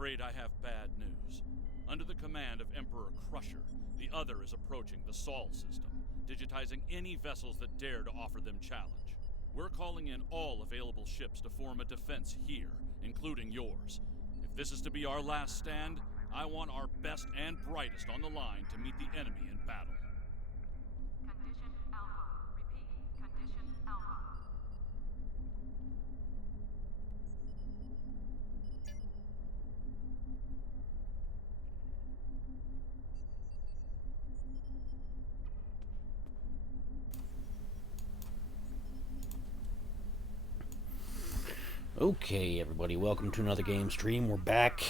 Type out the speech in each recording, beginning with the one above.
afraid I have bad news. Under the command of Emperor Crusher, the Other is approaching the Sol system, digitizing any vessels that dare to offer them challenge. We're calling in all available ships to form a defense here, including yours. If this is to be our last stand, I want our best and brightest on the line to meet the enemy in battle. Condition Alpha. Repeat, Condition Alpha. Okay, everybody, welcome to another game stream. We're back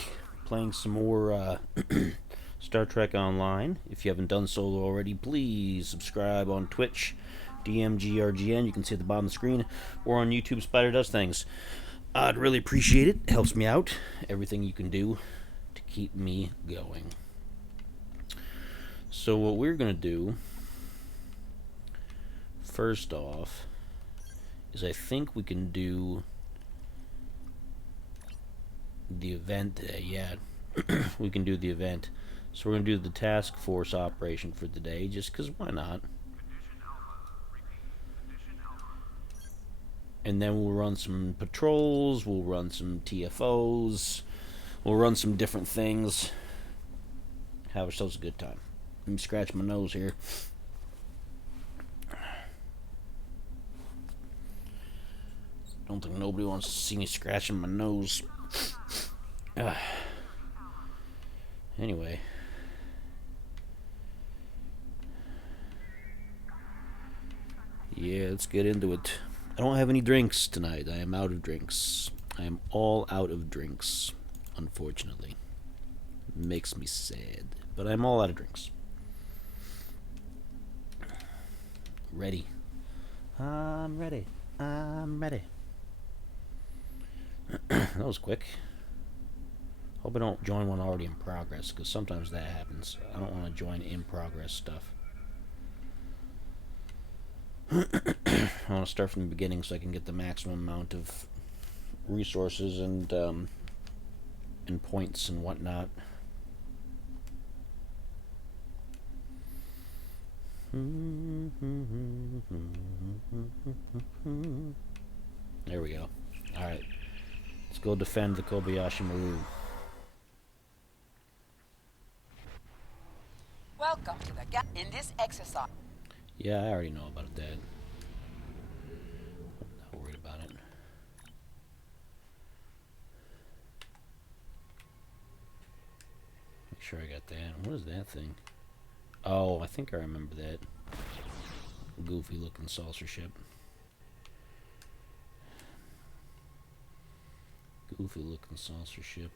playing some more Star Trek Online. If you haven't done so already, please subscribe on Twitch, DMGRGN. You can see at the bottom of the screen, or on YouTube, Spider Does Things. I'd really appreciate it. It helps me out. Everything you can do to keep me going. So what we're going to do, first off, is I think we can do the event today. Yeah, we can do the event. So we're going to do the task force operation for today, just because why not? And then we'll run some patrols, we'll run some TFOs, we'll run some different things. Have ourselves a good time. Let me scratch my nose here. Don't think nobody wants to see me scratching my nose. Anyway. Yeah, let's get into it. I don't have any drinks tonight. I am out of drinks. I am all out of drinks, unfortunately. Makes me sad. But I'm all out of drinks. Ready. I'm ready. I'm ready. That was quick. Hope I don't join one already in progress, because sometimes that happens. I don't want to join in progress stuff. I want to start from the beginning so I can get the maximum amount of resources and points and whatnot. There we go. Alright. Let's go defend the Kobayashi Maru. Welcome to the gap in this exercise. Yeah, I already know about that. Not worried about it. Make sure I got that. What is that thing? Oh, I think I remember that. Goofy looking saucer ship. Goofy looking saucer ship.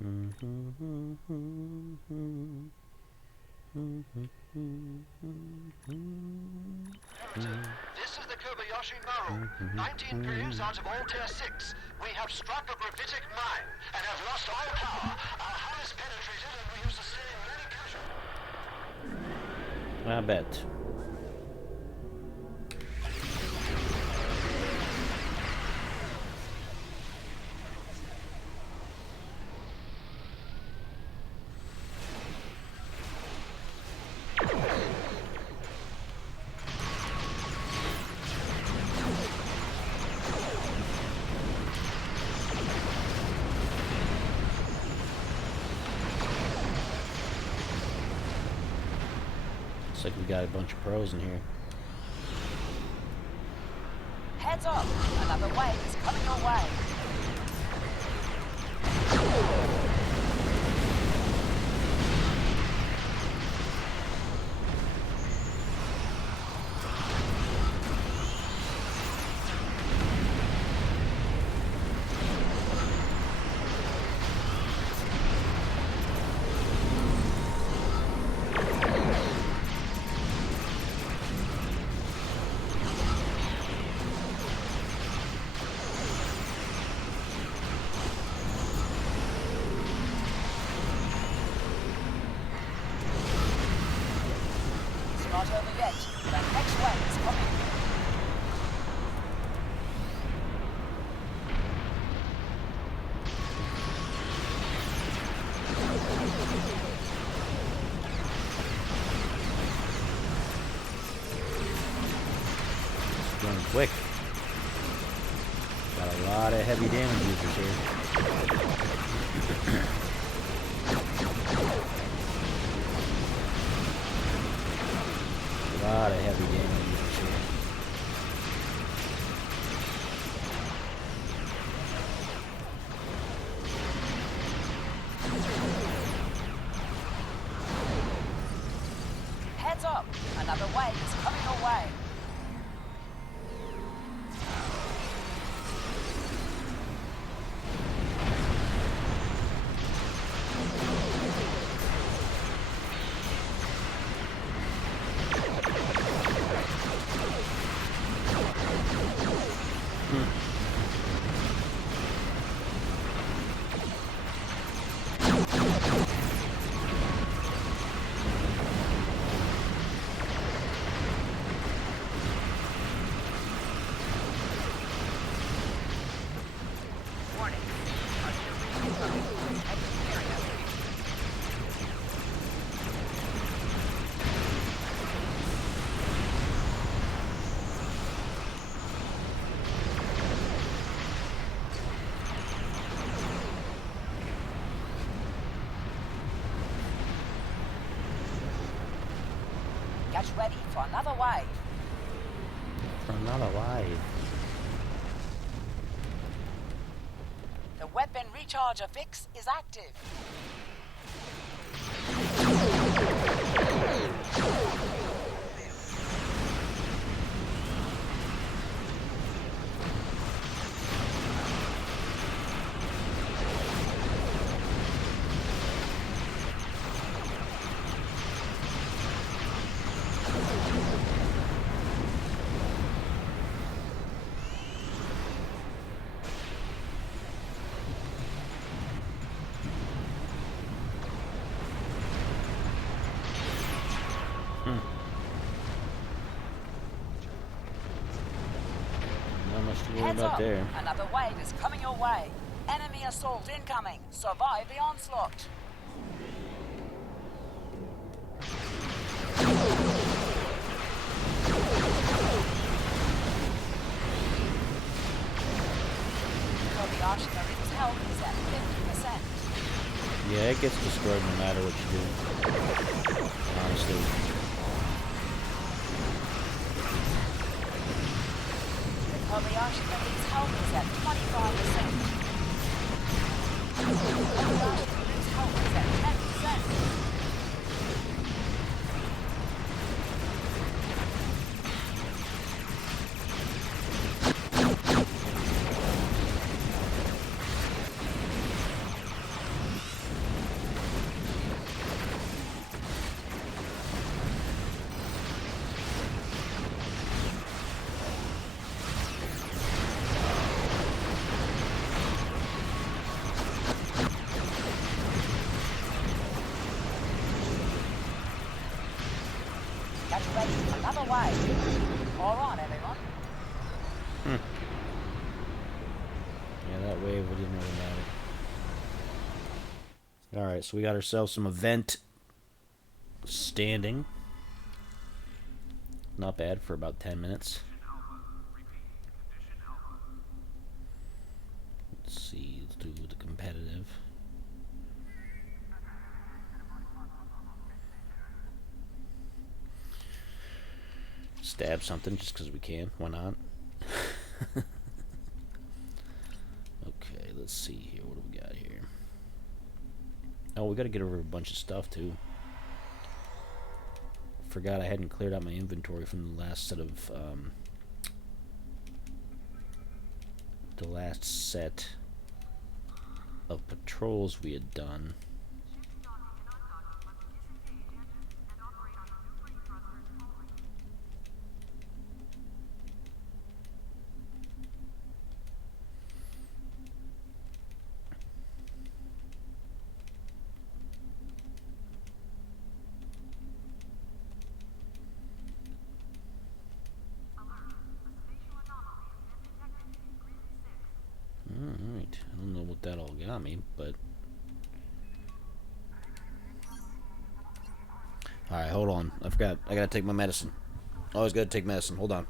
This is the Kobayashi Maru. 19 graves out of all Tier 6. We have struck a gravitic mine and have lost all power. Our hull is penetrated and we have sustained many casualties. I bet. Looks like we got a bunch of pros in here. Heads up, another wave is coming your way. quick. Got a lot of heavy damage users here. A lot of heavy damage users here. Heads up! Another wave is coming your way. Get ready for another wave. For another wave. The weapon recharger fix is active. Not much to worry Heads about up! there. Another wave is coming your way. Enemy assault incoming. Survive the onslaught. The artillery's health is at 50%. Yeah, it gets destroyed no matter what you do. Honestly. The artillery's health is at 25%. The artillery's health is at 10%. Get ready for another wave. All on, everyone. Yeah, that wave didn't really matter. Alright, so we got ourselves some event standing. Not bad for about 10 minutes. Let's see, let's do the competitive. Stab something just because we can. Why not? Okay, let's see here. What do we got here? Oh, we got to get over a bunch of stuff too. Forgot I hadn't cleared out my inventory from the last set of the last set of patrols we had done. Alright, I don't know what that all got me, but... Alright, hold on. I forgot. I gotta take my medicine. Always gotta take medicine. Hold on.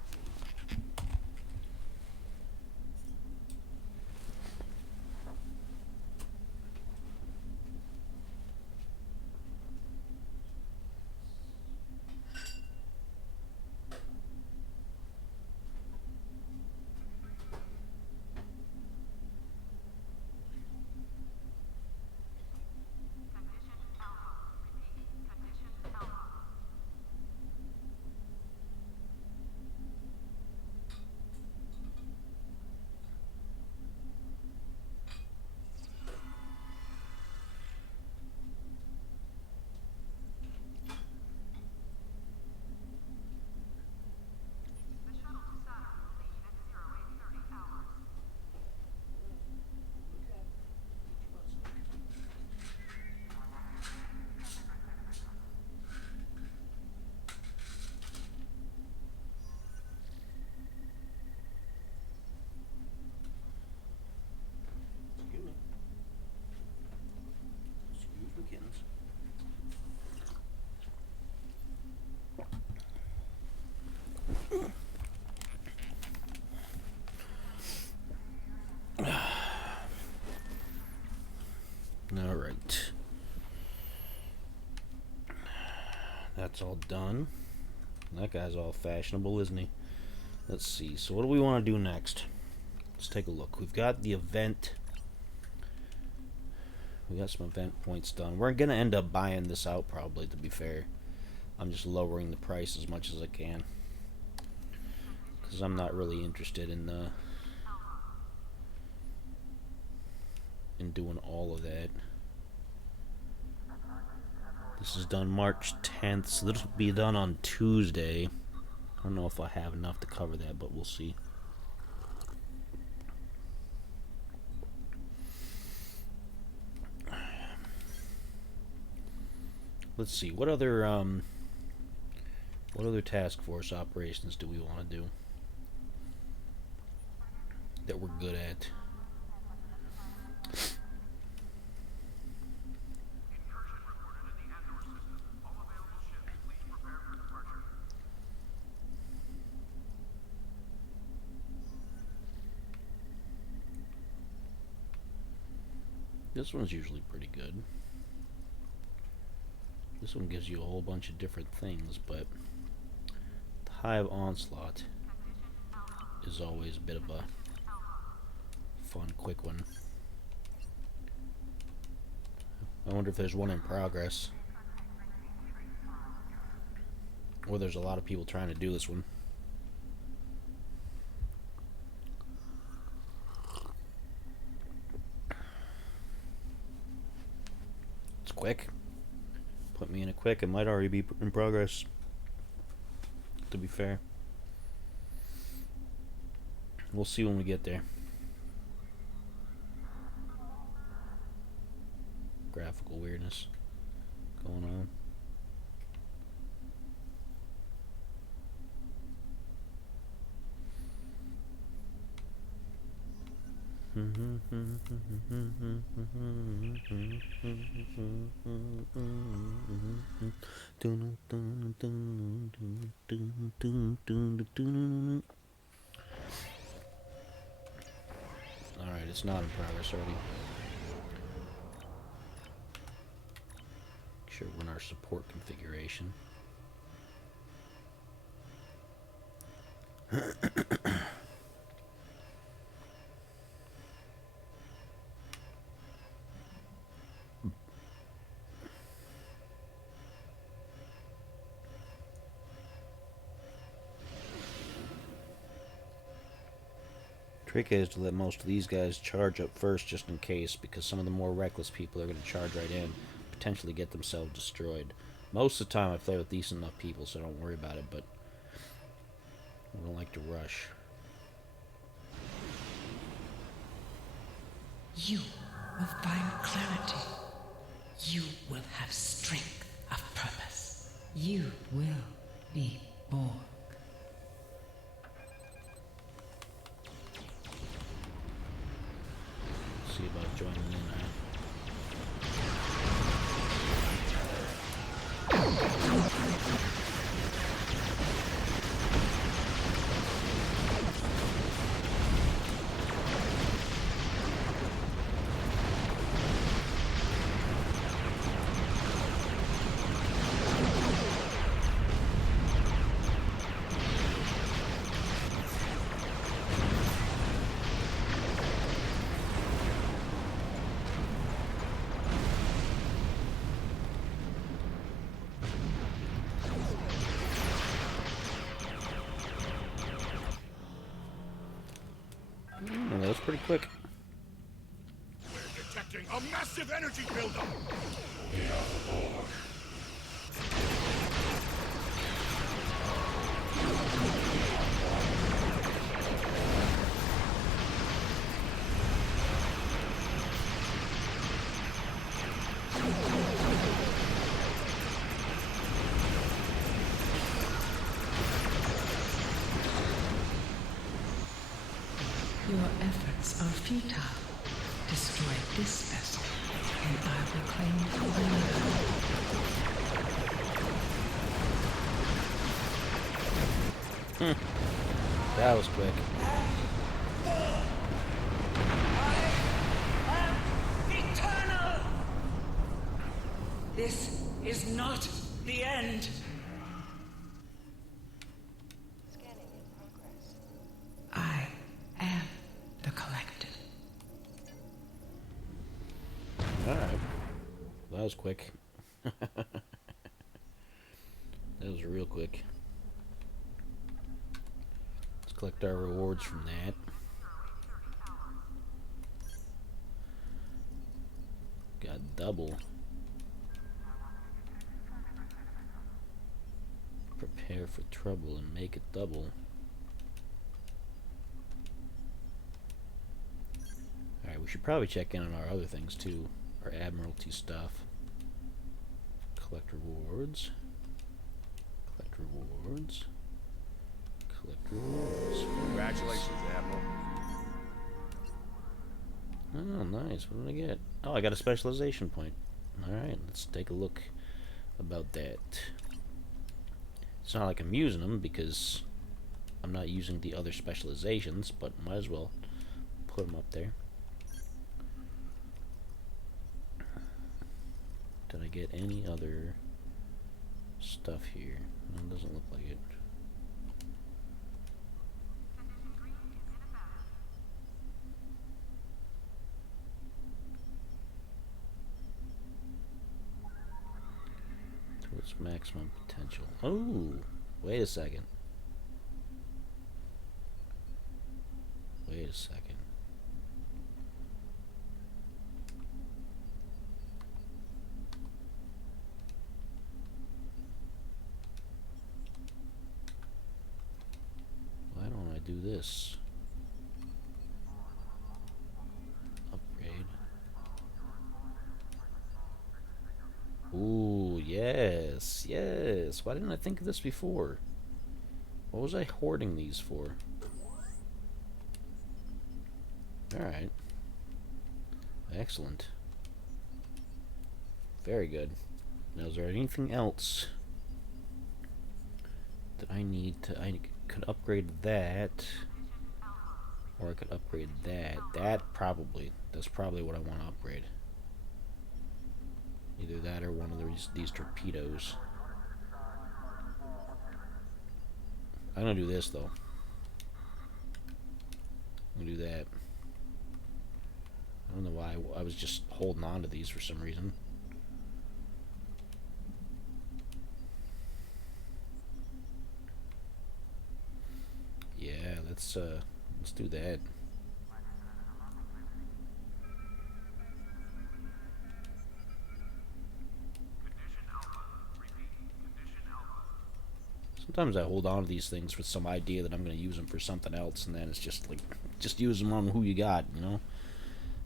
Alright. That's all done. That guy's all fashionable, isn't he? Let's see. So what do we want to do next? Let's take a look. We've got the event. We got some event points done. We're going to end up buying this out probably, to be fair. I'm just lowering the price as much as I can. Because I'm not really interested in doing all of that. This is done March 10th, so this will be done on Tuesday. I don't know if I have enough to cover that, but we'll see. Let's see, what other task force operations do we want to do that we're good at? This one's usually pretty good. This one gives you a whole bunch of different things, but the Hive Onslaught is always a bit of a fun, quick one. I wonder if there's one in progress. Or there's a lot of people trying to do this one. It's quick. Put me in a quick, it might already be in progress, to be fair. We'll see when we get there. Graphical weirdness going on. Alright, it's not in progress already. Make sure we're in our support configuration. Trick is to let most of these guys charge up first just in case, because some of the more reckless people are going to charge right in, potentially get themselves destroyed. Most of the time I play with decent enough people, so don't worry about it, but I don't like to rush. You will find clarity. You will have strength of purpose. You will be born. See about joining in now. That was pretty quick. We're detecting a massive energy buildup. Your efforts are futile. Destroy this vessel, and I will claim another. That was quick. Eternal! This is not the end. I am the collective. Alright. That was quick. That was real quick. Let's collect our rewards from that. Got double. Prepare for trouble and make it double. Alright, we should probably check in on our other things too. Our Admiralty stuff. Collect rewards. Collect rewards. Collect rewards. Congratulations, Admiral. Oh, nice. What did I get? Oh, I got a specialization point. Alright, let's take a look about that. It's not like I'm using them because I'm not using the other specializations, but might as well put them up there. Did I get any other stuff here? No, it doesn't look like it. To its maximum potential. Oh, wait a second. Wait a second. Why don't I do this? Upgrade. Ooh, yes, yes. Why didn't I think of this before? What was I hoarding these for? Alright. Excellent. Very good. Now, is there anything else that I need to... I could upgrade that. Or I could upgrade that. That's probably what I want to upgrade. Either that or one of these torpedoes. I'm gonna do this though. I'm gonna do that. I don't know why I was just holding on to these for some reason. Yeah, let's do that. Sometimes I hold on to these things with some idea that I'm going to use them for something else, and then it's just like, just use them on who you got, you know?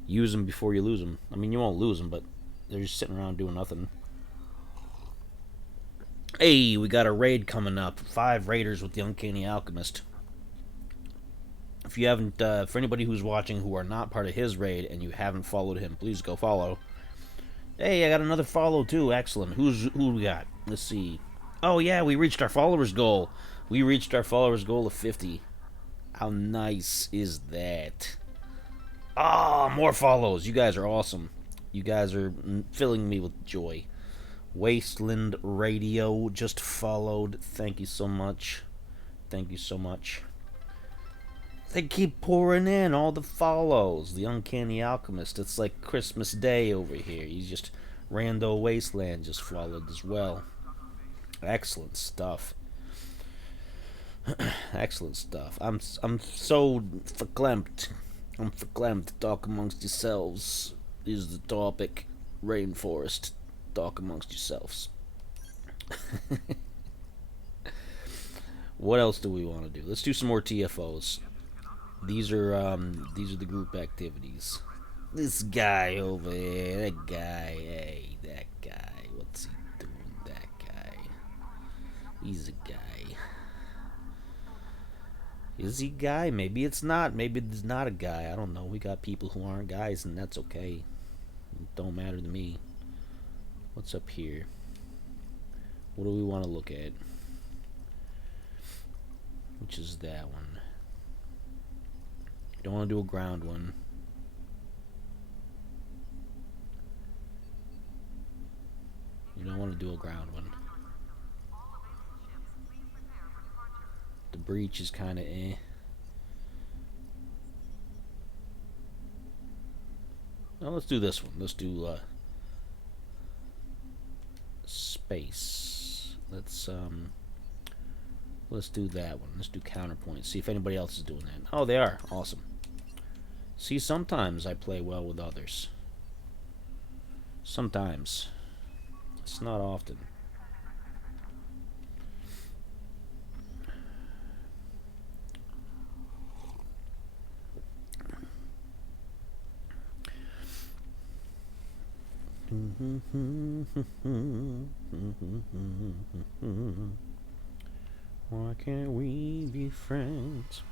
Use them before you lose them. I mean, you won't lose them, but they're just sitting around doing nothing. Hey, we got a raid coming up. 5 raiders with the Uncanny Alchemist. If you haven't, for anybody who's watching who are not part of his raid and you haven't followed him, please go follow. Hey, I got another follow too. Excellent. Who we got? Let's see. Oh yeah, we reached our followers goal. We reached our followers goal of 50. How nice is that? Ah, more follows. You guys are awesome. You guys are filling me with joy. Wasteland Radio just followed. Thank you so much. Thank you so much. They keep pouring in all the follows. The Uncanny Alchemist. It's like Christmas Day over here. He's just Rando Wasteland just followed as well. Excellent stuff. Excellent stuff. I'm so verklempt. I'm verklempt. Talk amongst yourselves is the topic. Rainforest. Talk amongst yourselves. What else do we want to do? Let's do some more TFOs. These are the group activities. This guy over there, that guy, hey, that guy. What's he doing? That guy. He's a guy. Is he a guy? Maybe it's not. Maybe it's not a guy. I don't know. We got people who aren't guys, and that's okay. It don't matter to me. What's up here? What do we want to look at? Which is that one. Don't want to do a ground one. dual ground one. The breach is kind of eh. Now let's do this one. Let's do space. Let's do that one. Let's do counterpoint. See if anybody else is doing that. Oh, they are. Awesome. See, sometimes I play well with others. Sometimes. It's not often. Why can't we be friends?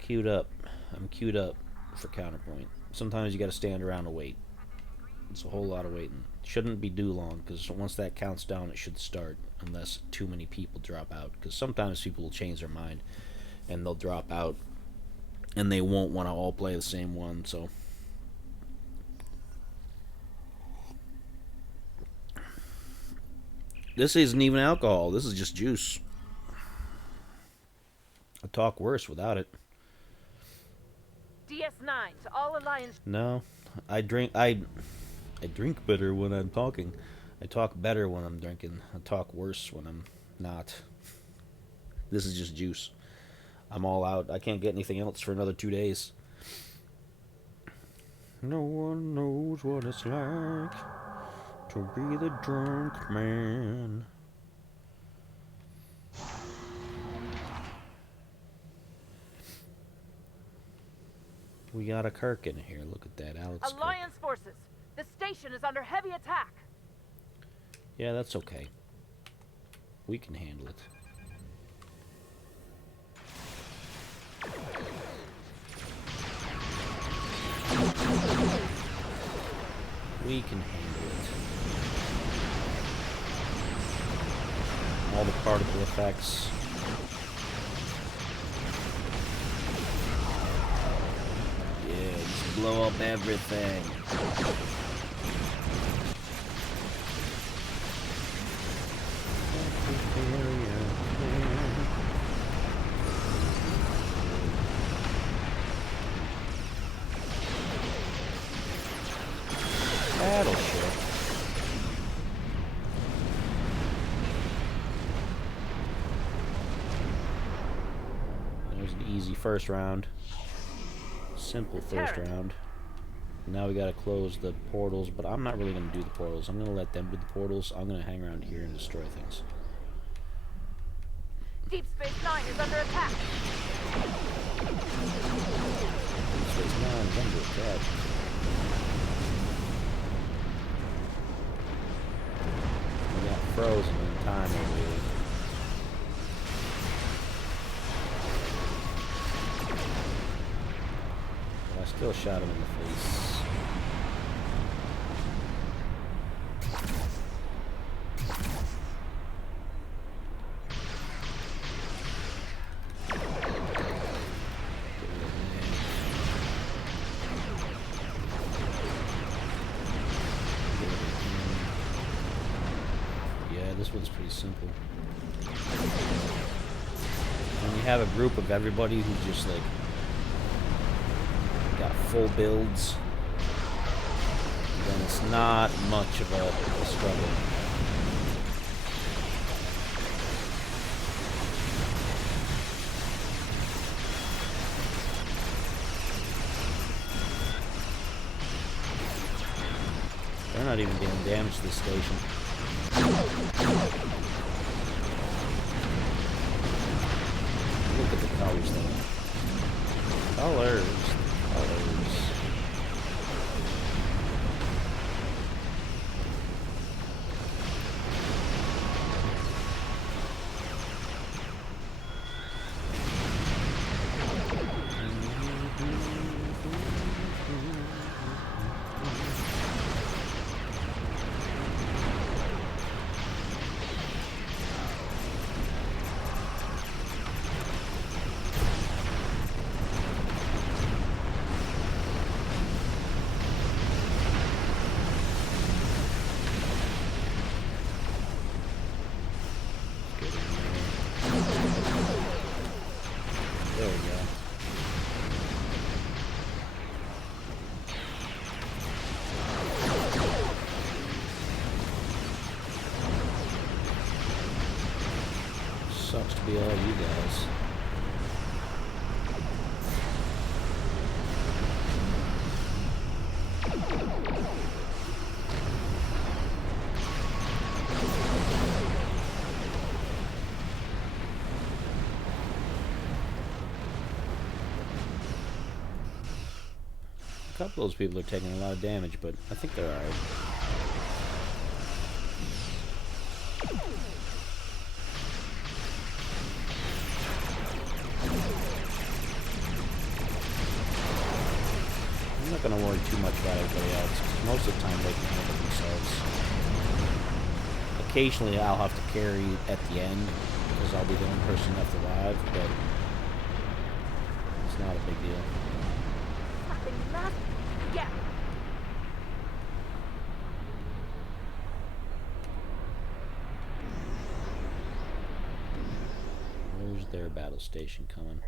Queued up. I'm queued up for counterpoint. Sometimes you gotta stand around and wait. It's a whole lot of waiting. Shouldn't be too long, because once that counts down, it should start, unless too many people drop out. Because sometimes people will change their mind, and they'll drop out, and they won't want to all play the same one, so... This isn't even alcohol. This is just juice. I talk worse without it. DS9 to all Alliance. No, I drink better when I'm talking. I talk better when I'm drinking. I talk worse when I'm not. This is just juice. I'm all out. I can't get anything else for another 2 days. No one knows what it's like to be the drunk man. We got a Kirk in here. Look at that, Alex. Alliance forces. The station is under heavy attack. Yeah, that's okay. We can handle it. We can handle it. All the particle effects. Yeah, just blow up everything. Battleship. There's an easy first round. Simple first round. Now we gotta close the portals, but I'm not really gonna do the portals. I'm gonna let them do the portals. I'm gonna hang around here and destroy things. Deep Space Nine is under attack. Deep Space Nine is under attack. We got frozen in time over here. But I still shot him in the face. This one's pretty simple. When you have a group of everybody who just like got full builds, then it's not much of a struggle. They're not even doing damage to the station. Look at the colors though. Colors. be all you guys. A couple of those people are taking a lot of damage, but I think they're alright. I'm not going to worry too much about everybody else. Most of the time they can handle themselves. Occasionally I'll have to carry at the end because I'll be the only person left alive, but it's not a big deal. Fucking last. Yeah. Where's their battle station coming?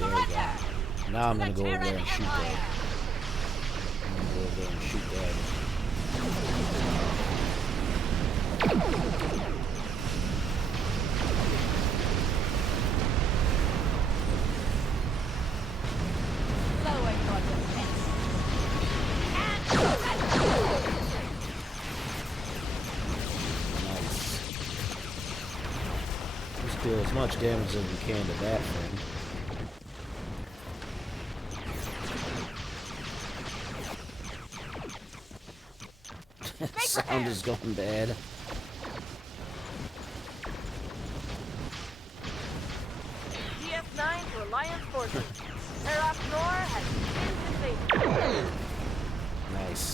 There we go. Now I'm gonna go over there and shoot that. I'm gonna go over there and shoot that. Nice. Let's deal as much damage as we can to that thing. Sound is going bad. DS9 to Alliance forces. Air Nor has been disabled. Nice.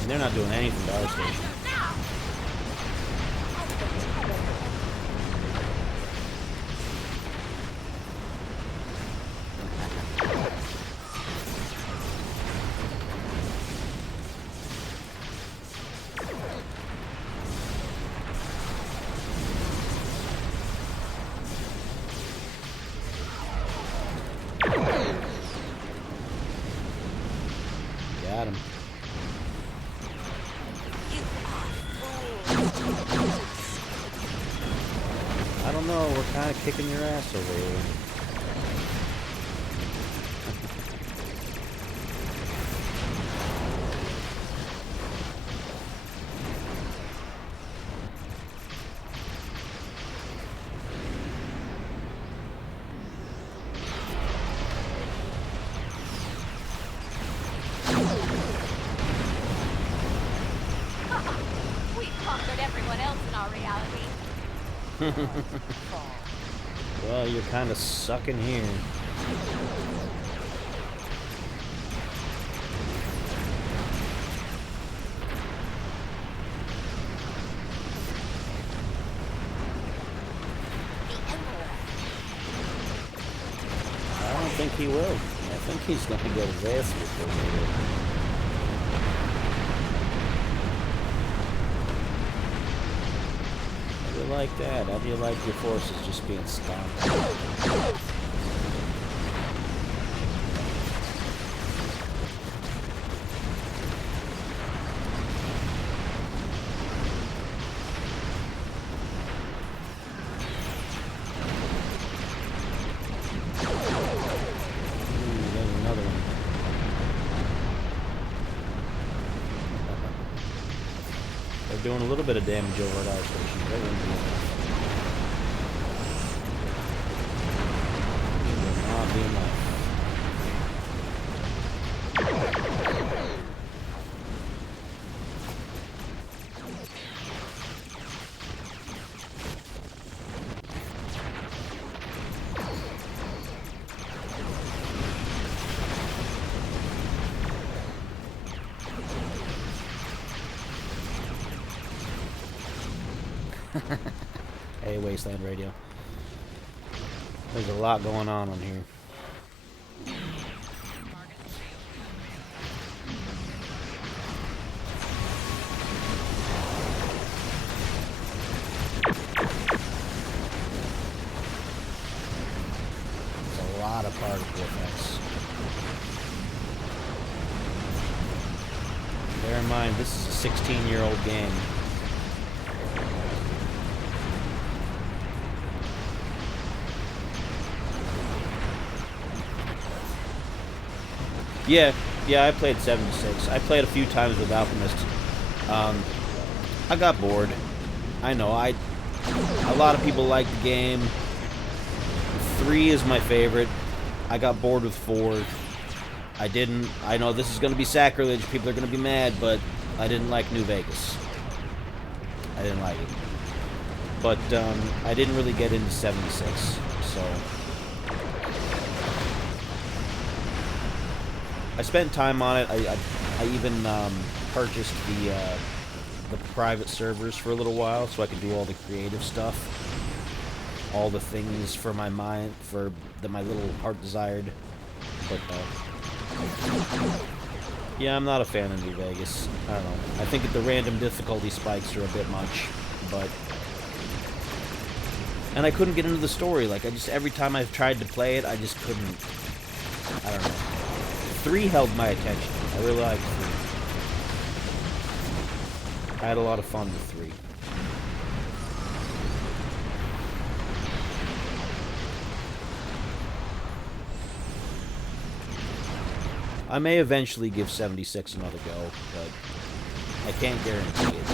And they're not doing anything to our station. Got him. I don't know, we're kind of kicking your ass over here. We conquered everyone else in our reality. Well, you're kind of sucking here. I don't think he will. I think he's going to get his ass whipped over here. How do you like that? How do you like your forces just being stomped? There's another one. They're doing a little bit of damage over at our station. They wouldn't be enough. It will not be enough. Hey, Wasteland Radio. There's a lot going on here. There's a lot of particle effects. Bear in mind, this is a 16-year-old game. Yeah, I played 76. I played a few times with Alchemist. I got bored. I know, a lot of people like the game. 3 is my favorite. I got bored with 4. I know this is going to be sacrilege. People are going to be mad, but I didn't like New Vegas. I didn't like it. But I didn't really get into 76, so... I spent time on it. I even purchased the private servers for a little while, so I could do all the creative stuff, all the things for my mind, that my little heart desired. But yeah, I'm not a fan of New Vegas. I don't know. I think the random difficulty spikes are a bit much, but and I couldn't get into the story. Like every time I've tried to play it, I just couldn't. I don't know. 3 held my attention. I really liked 3. I had a lot of fun with 3. I may eventually give 76 another go, but I can't guarantee it.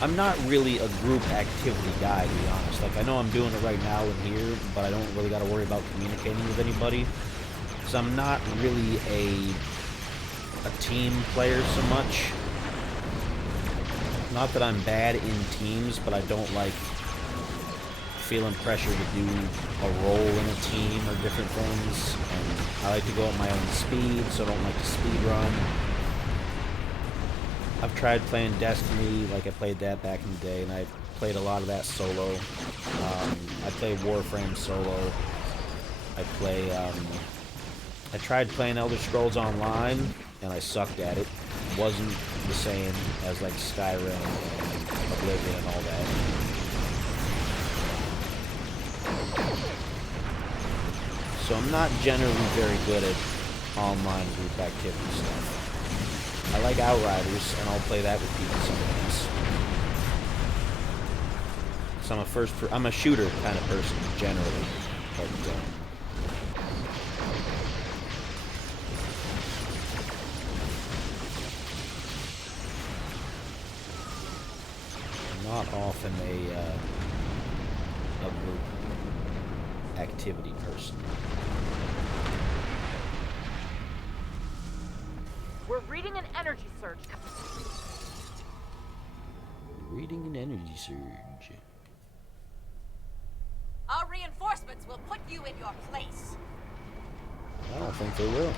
I'm not really a group activity guy, to be honest. Like, I know I'm doing it right now in here, but I don't really got to worry about communicating with anybody. So I'm not really a team player so much. Not that I'm bad in teams, but I don't like feeling pressure to do a role in a team or different things. And I like to go at my own speed, so I don't like to speed run. I've tried playing Destiny, like I played that back in the day, and I played a lot of that solo. I play Warframe solo. I tried playing Elder Scrolls Online, and I sucked at it. It wasn't the same as like Skyrim and Oblivion and all that. So I'm not generally very good at online group activity stuff. I like Outriders, and I'll play that with people sometimes. So I'm a shooter kind of person, generally. But, I'm not often a group activity person. We're reading an energy surge. Reading an energy surge. Our reinforcements will put you in your place. I don't think they will.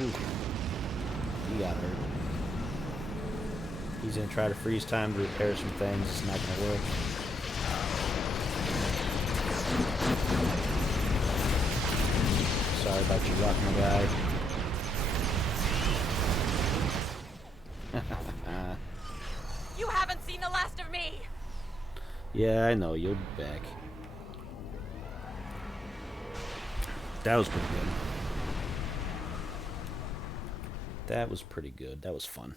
Ooh. He got hurt. He's gonna try to freeze time to repair some things. It's not gonna work. Sorry about you, rock my guy. You haven't seen the last of me. Yeah, I know. You'll be back. That was pretty good. That was pretty good. That was fun.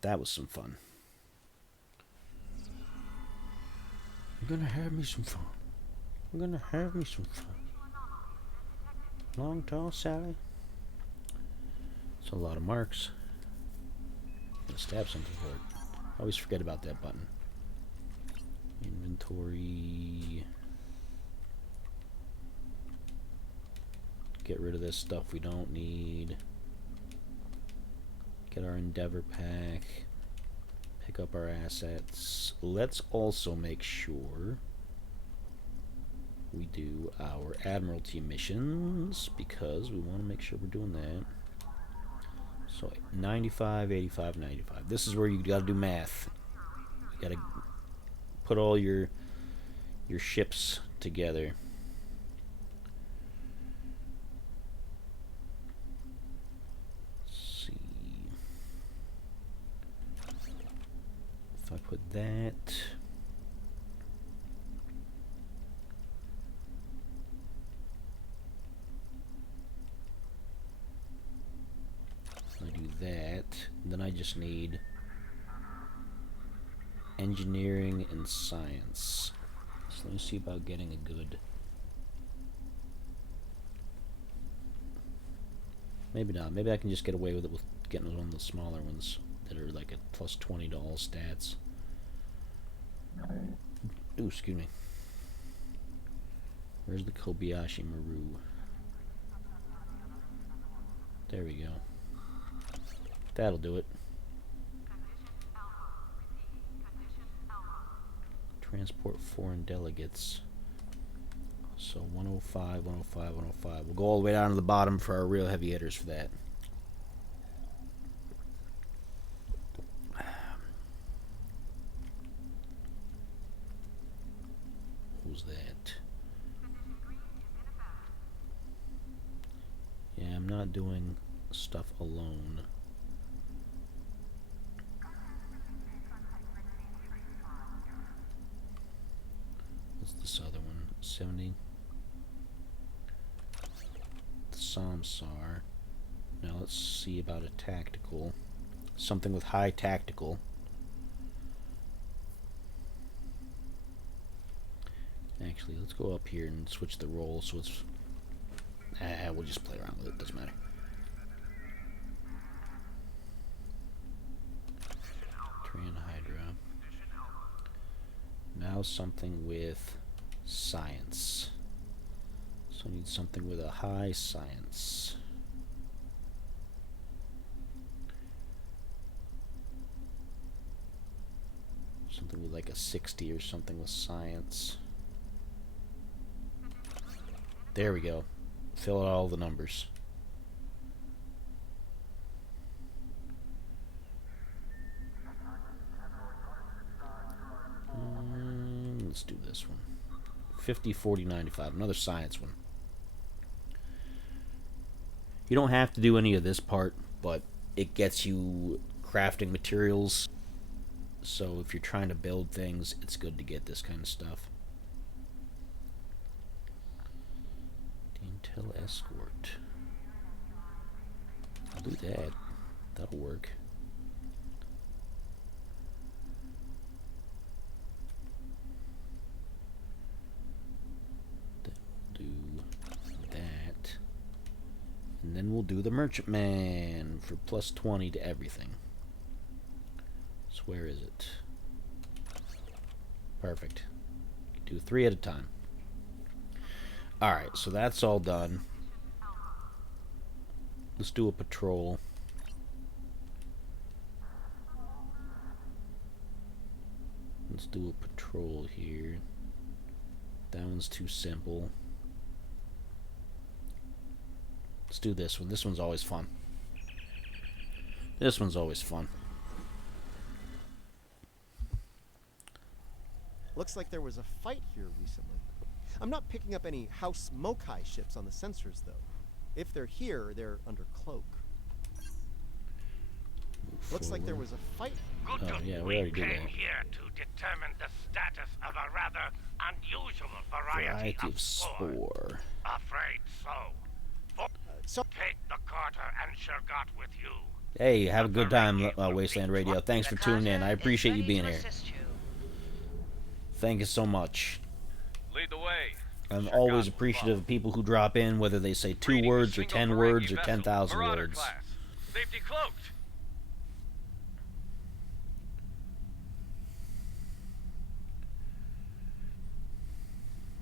That was some fun. I'm gonna have me some fun. I'm gonna have me some fun. Long, tall Sally. It's a lot of marks. I'm gonna stab something for it. I always forget about that button. Inventory. Get rid of this stuff we don't need. Get our Endeavor pack. Pick up our assets. Let's also make sure we do our Admiralty missions, because we want to make sure we're doing that. So 95, 85, 95. This is where you got to do math. You got to put all your ships together. Let's see. If I put that, I do that, then I just need engineering and science. So let me see about getting a good... Maybe not. Maybe I can just get away with it with getting it on the smaller ones that are like at plus 20 to all stats. Ooh, excuse me. Where's the Kobayashi Maru? There we go. That'll do it. Transport foreign delegates. So 105, 105, 105. We'll go all the way down to the bottom for our real heavy hitters for that. Who's that? Yeah, I'm not doing stuff alone. What's this other one? 70. The Samsar. Now let's see about a tactical. Something with high tactical. Actually, let's go up here and switch the role so it's... we'll just play around with it. Doesn't matter. Tranhydra. Now something with science. So I need something with a high science. Something with like a 60 or something with science. There we go. Fill out all the numbers. Let's do this one. 50, 40, 95. Another science one. You don't have to do any of this part, but it gets you crafting materials. So if you're trying to build things, it's good to get this kind of stuff. Intel escort. I'll do that. That'll work. Then we'll do that. And then we'll do the merchantman for plus 20 to everything. So where is it? Perfect. Do 3 at a time. Alright, so that's all done. Let's do a patrol. Let's do a patrol here. That one's too simple. Let's do this one. This one's always fun. This one's always fun. Looks like there was a fight here recently. I'm not picking up any House Mokai ships on the sensors, though. If they're here, they're under cloak. Looks like there was a fight. Oh, yeah, we already did that. Here to determine the status of a rather unusual variety of spore. Afraid so. Take the Carter and Shergot with you. Hey, have a good time, Wasteland Radio. Thanks for tuning in. I appreciate you being here. Thank you so much. Lead the way. I'm always appreciative of people who drop in, whether they say 2 words or 10 words or 10,000 words. Safety cloaked.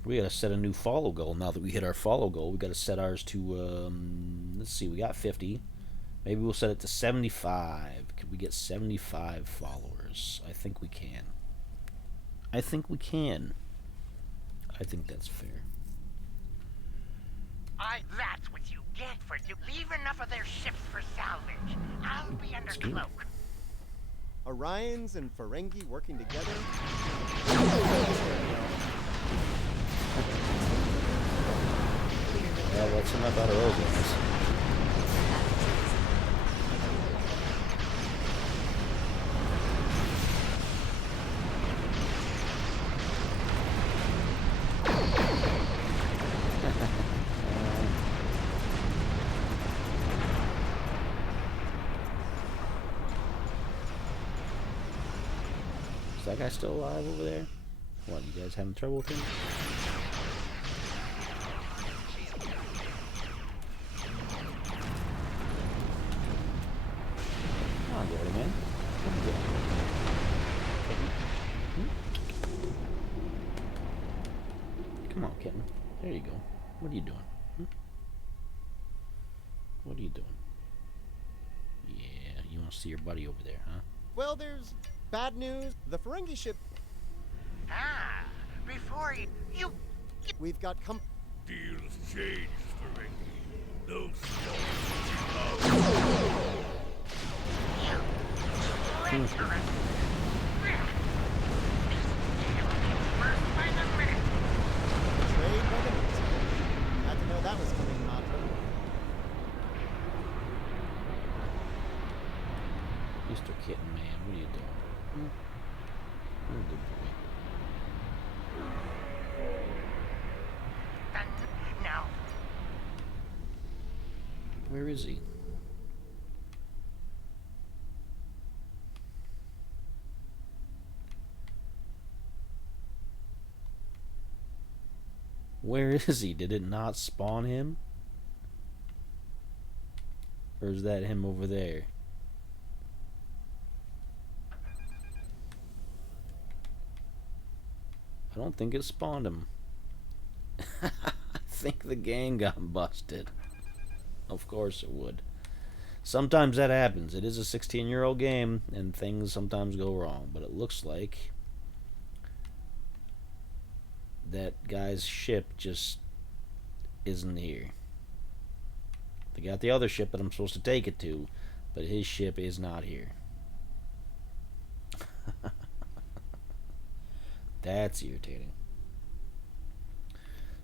We gotta set a new follow goal. Now that we hit our follow goal, we gotta set ours to, let's see, we got 50. Maybe we'll set it to 75. Could we get 75 followers? I think we can. I think we can. I think that's fair. That's what you get for leave enough of their ships for salvage. I'll be under cloak. Orions and Ferengi working together? Well, that's enough out of those guys. Is that guy still alive over there? What, you guys having trouble with him? Come on, Gordy, man. Come on, Come on, kitten. There you go. What are you doing? What are you doing? Yeah, you want to see your buddy over there, huh? Well, there's bad news. The Ferengi ship... Before you... We've got Deals changed, Ferengi. No Betrayed by the Nazi. Had to know that was coming, Matra. Mr. Kitten Man, what are you doing? You're a good boy. Now. Where is he? Where is he? Did it not spawn him? Or is that him over there? I don't think it spawned him. I think the game got busted. Of course it would. Sometimes that happens. It is a 16-year-old game, and things sometimes go wrong. But it looks like that guy's ship just isn't here. They got the other ship that I'm supposed to take it to, but his ship is not here. That's irritating.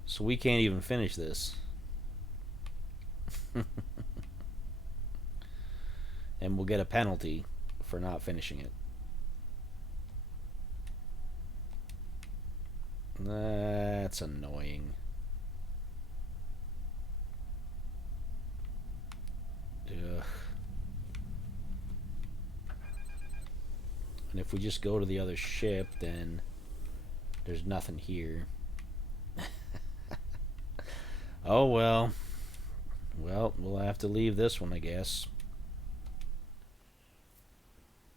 So we can't even finish this. And we'll get a penalty for not finishing it. That's annoying. Ugh. And if we just go to the other ship, then there's nothing here. Oh well. Well, we'll have to leave this one, I guess.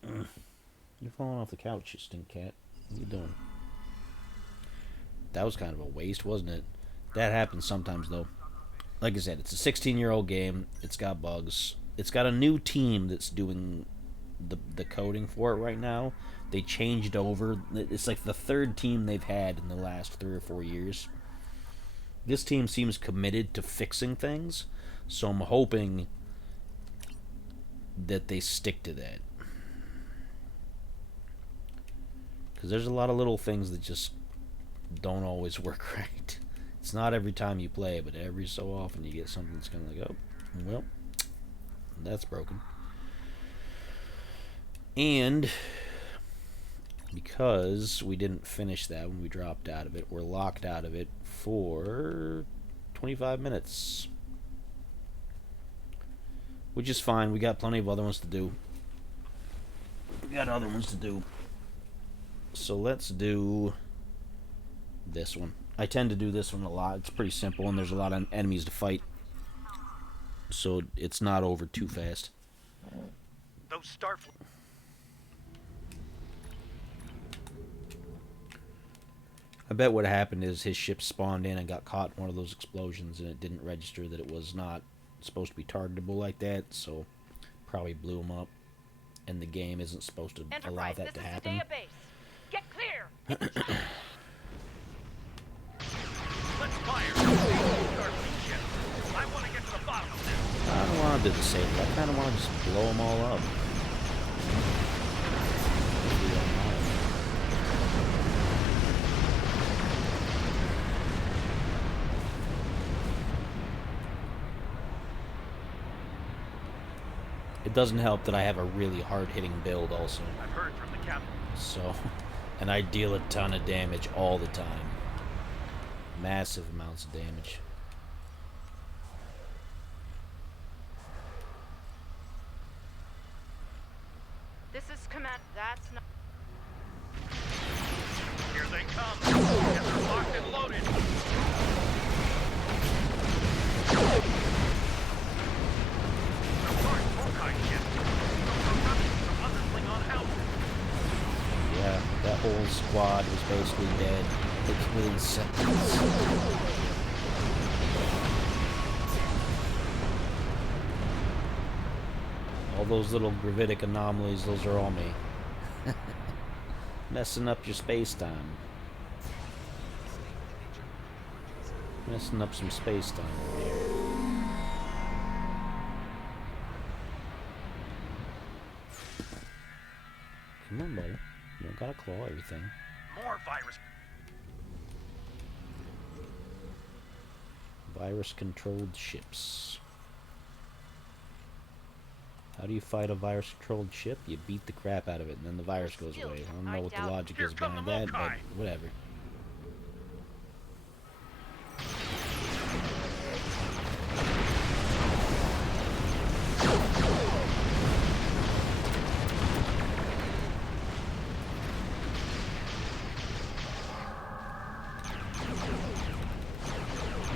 You're falling off the couch, you stink cat. What are you doing? That was kind of a waste, wasn't it? That happens sometimes, though. Like I said, it's a 16-year-old game. It's got bugs. It's got a new team that's doing the coding for it right now. They changed over. It's like the third team they've had in the last 3 or 4 years. This team seems committed to fixing things, so I'm hoping that they stick to that. Because there's a lot of little things that just don't always work right. It's not every time you play, but every so often you get something that's kind of like, oh, well, that's broken. And because we didn't finish that when we dropped out of it, we're locked out of it for 25 minutes. Which is fine. We got plenty of other ones to do. We got other ones to do. So let's do this one. I tend to do this one a lot. It's pretty simple, and there's a lot of enemies to fight. So it's not over too fast. Those starfleet. I bet what happened is his ship spawned in and got caught in one of those explosions, and it didn't register that it was not supposed to be targetable like that, so probably blew him up. And the game isn't supposed to allow that to happen. Enterprise, this is Database. Get clear! Let's fire! Starfleet ship. want to disable. I kind of want to just blow them all up. It doesn't help that I have a really hard-hitting build also. I've heard from the captain. So, and I deal a ton of damage all the time. Massive amounts of damage. This is command. That's not. Here they come. Get them locked and loaded. Yeah, that whole squad was basically dead within seconds. All those little gravitic anomalies, those are all me. Messing up your space-time. Messing up some space-time over here. Come on, buddy. You don't gotta claw everything. More virus. Virus-controlled ships. How do you fight a virus-controlled ship? You beat the crap out of it, and then the virus goes away. I don't know what the logic is behind that, but whatever.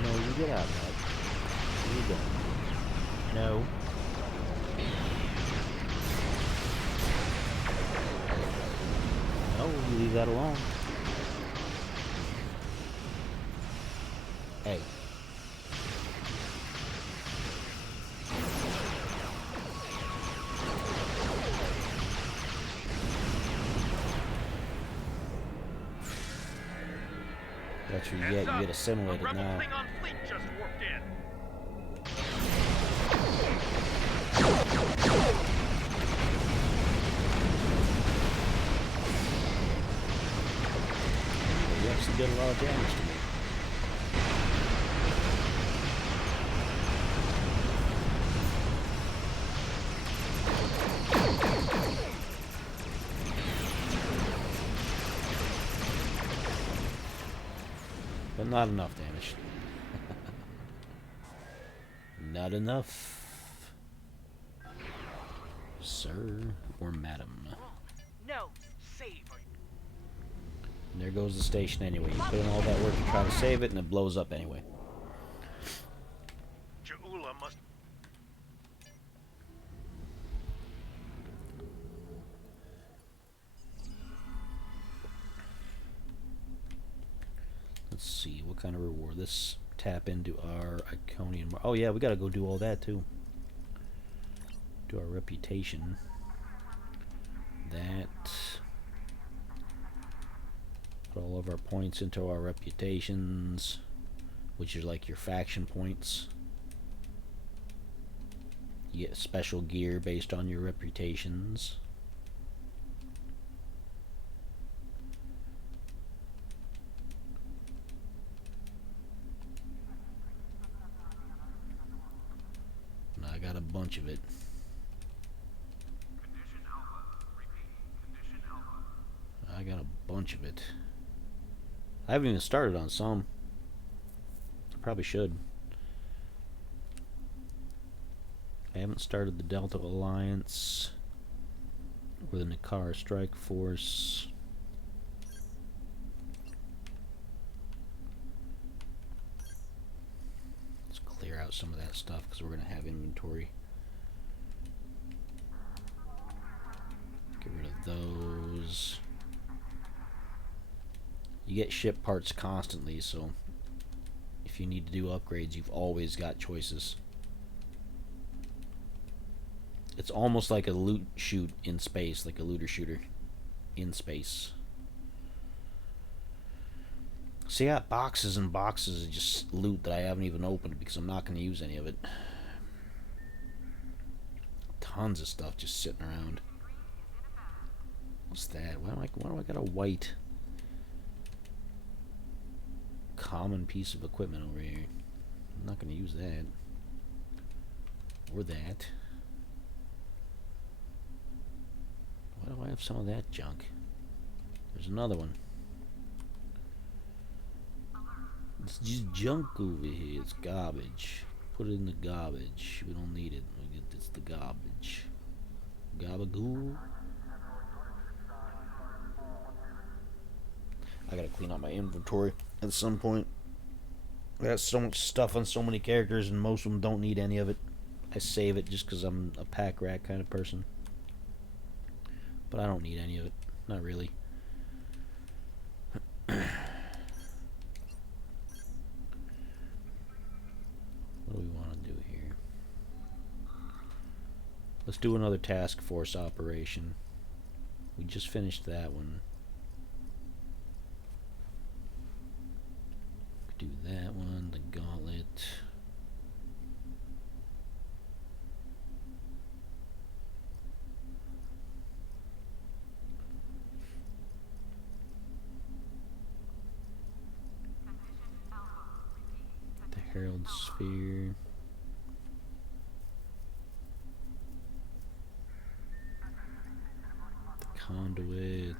No, you get out of that. Where you going? No. No, you leave that alone. Hey. That's what you get. You get assimilated now. Klingon fleet just warped in. You actually did a lot of damage to me. But not enough damage. Not enough. Sir or madam. No, save. And there goes the station anyway. You put in all that work to try to save it and it blows up anyway. Jaula must. Let's see, what kind of reward? Let's tap into our Iconian. Oh yeah, we gotta go do all that too. Do our reputation. That. Put all of our points into our reputations, which is like your faction points. You get special gear based on your reputations. And I got a bunch of it. I got a bunch of it. I haven't even started on some. I probably should. I haven't started the Delta Alliance or the Nakar Strike Force. Let's clear out some of that stuff because we're going to have inventory. Get rid of those. You get ship parts constantly, so if you need to do upgrades, you've always got choices. It's almost like a loot shoot in space, like a looter shooter in space. So I got boxes and boxes of just loot that I haven't even opened because I'm not going to use any of it. tons of stuff just sitting around. What's that? Why do I got a white common piece of equipment over here? I'm not going to use that. Or that. Why do I have some of that junk? There's another one. It's just junk over here. It's garbage. Put it in the garbage. We don't need it. It's the garbage. Gabagoo. I gotta clean out my inventory at some point. I got so much stuff on so many characters, and most of them don't need any of it. I save it just because I'm a pack rat kind of person. But I don't need any of it. Not really. What do we want to do here? Let's do another task force operation. We just finished that one. Do that one, the gauntlet. The Herald Sphere. The Conduit.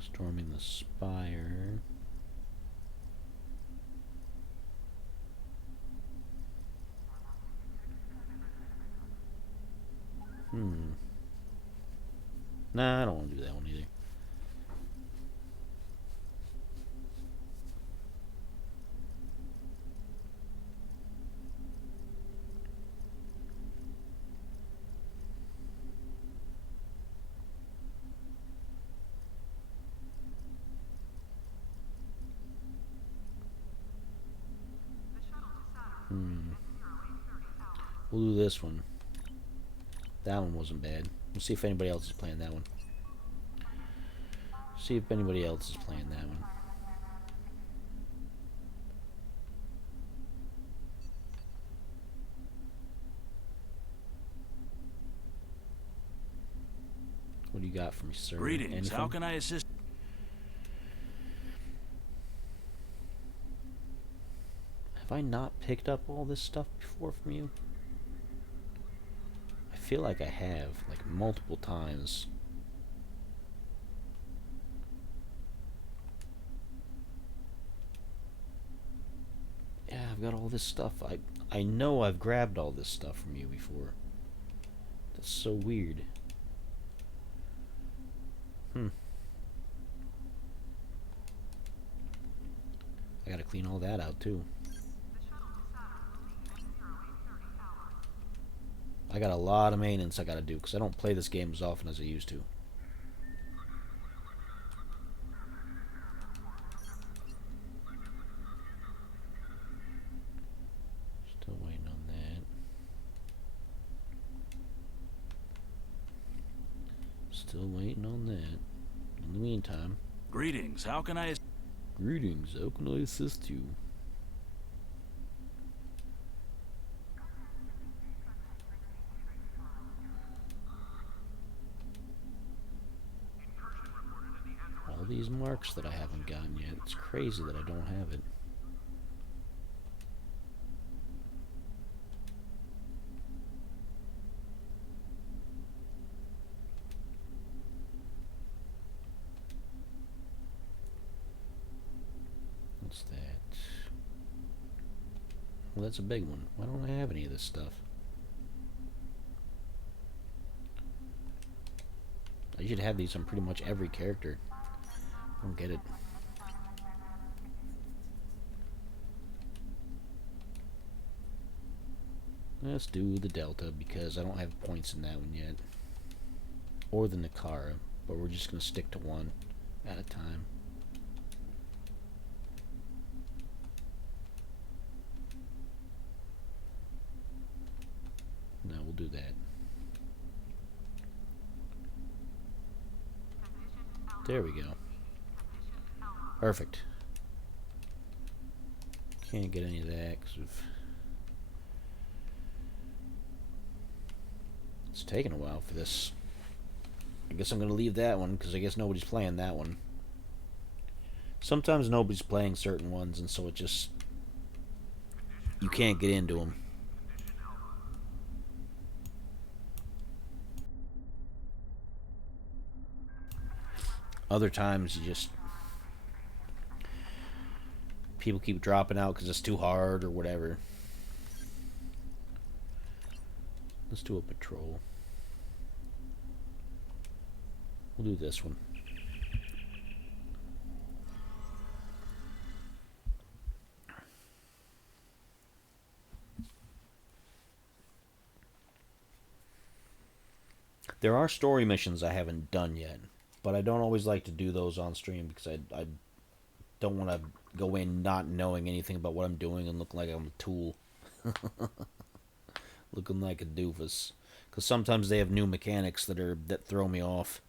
Storming the Spire. Nah, I don't want to do that one either. We'll do this one. That one wasn't bad. We'll see if anybody else is playing that one. See if anybody else is playing that one. What do you got for me, sir? Greetings. Anything? How can I assist? Have I not picked up all this stuff before from you? I feel like I have, like multiple times. Yeah, I've got all this stuff. I know I've grabbed all this stuff from you before. That's so weird. I gotta clean all that out too. I got a lot of maintenance I gotta do because I don't play this game as often as I used to. Still waiting on that. Still waiting on that. In the meantime. Greetings. How can I? Greetings. How can I assist you? All these marks that I haven't gotten yet. It's crazy that I don't have it. What's that? Well, that's a big one. Why don't I have any of this stuff? I should have these on pretty much every character. I don't get it. Let's do the Delta because I don't have points in that one yet. Or the Nakara, but we're just going to stick to one at a time. No, we'll do that. There we go. Perfect. Can't get any of that because it's taking a while for this. I guess I'm going to leave that one because I guess nobody's playing that one. Sometimes nobody's playing certain ones, and so it just... you can't get into them. Other times you just... people keep dropping out because it's too hard or whatever. Let's do a patrol. We'll do this one. There are story missions I haven't done yet, but I don't always like to do those on stream because I don't want to go in not knowing anything about what I'm doing and look like I'm a tool. Looking like a doofus. Because sometimes they have new mechanics that throw me off.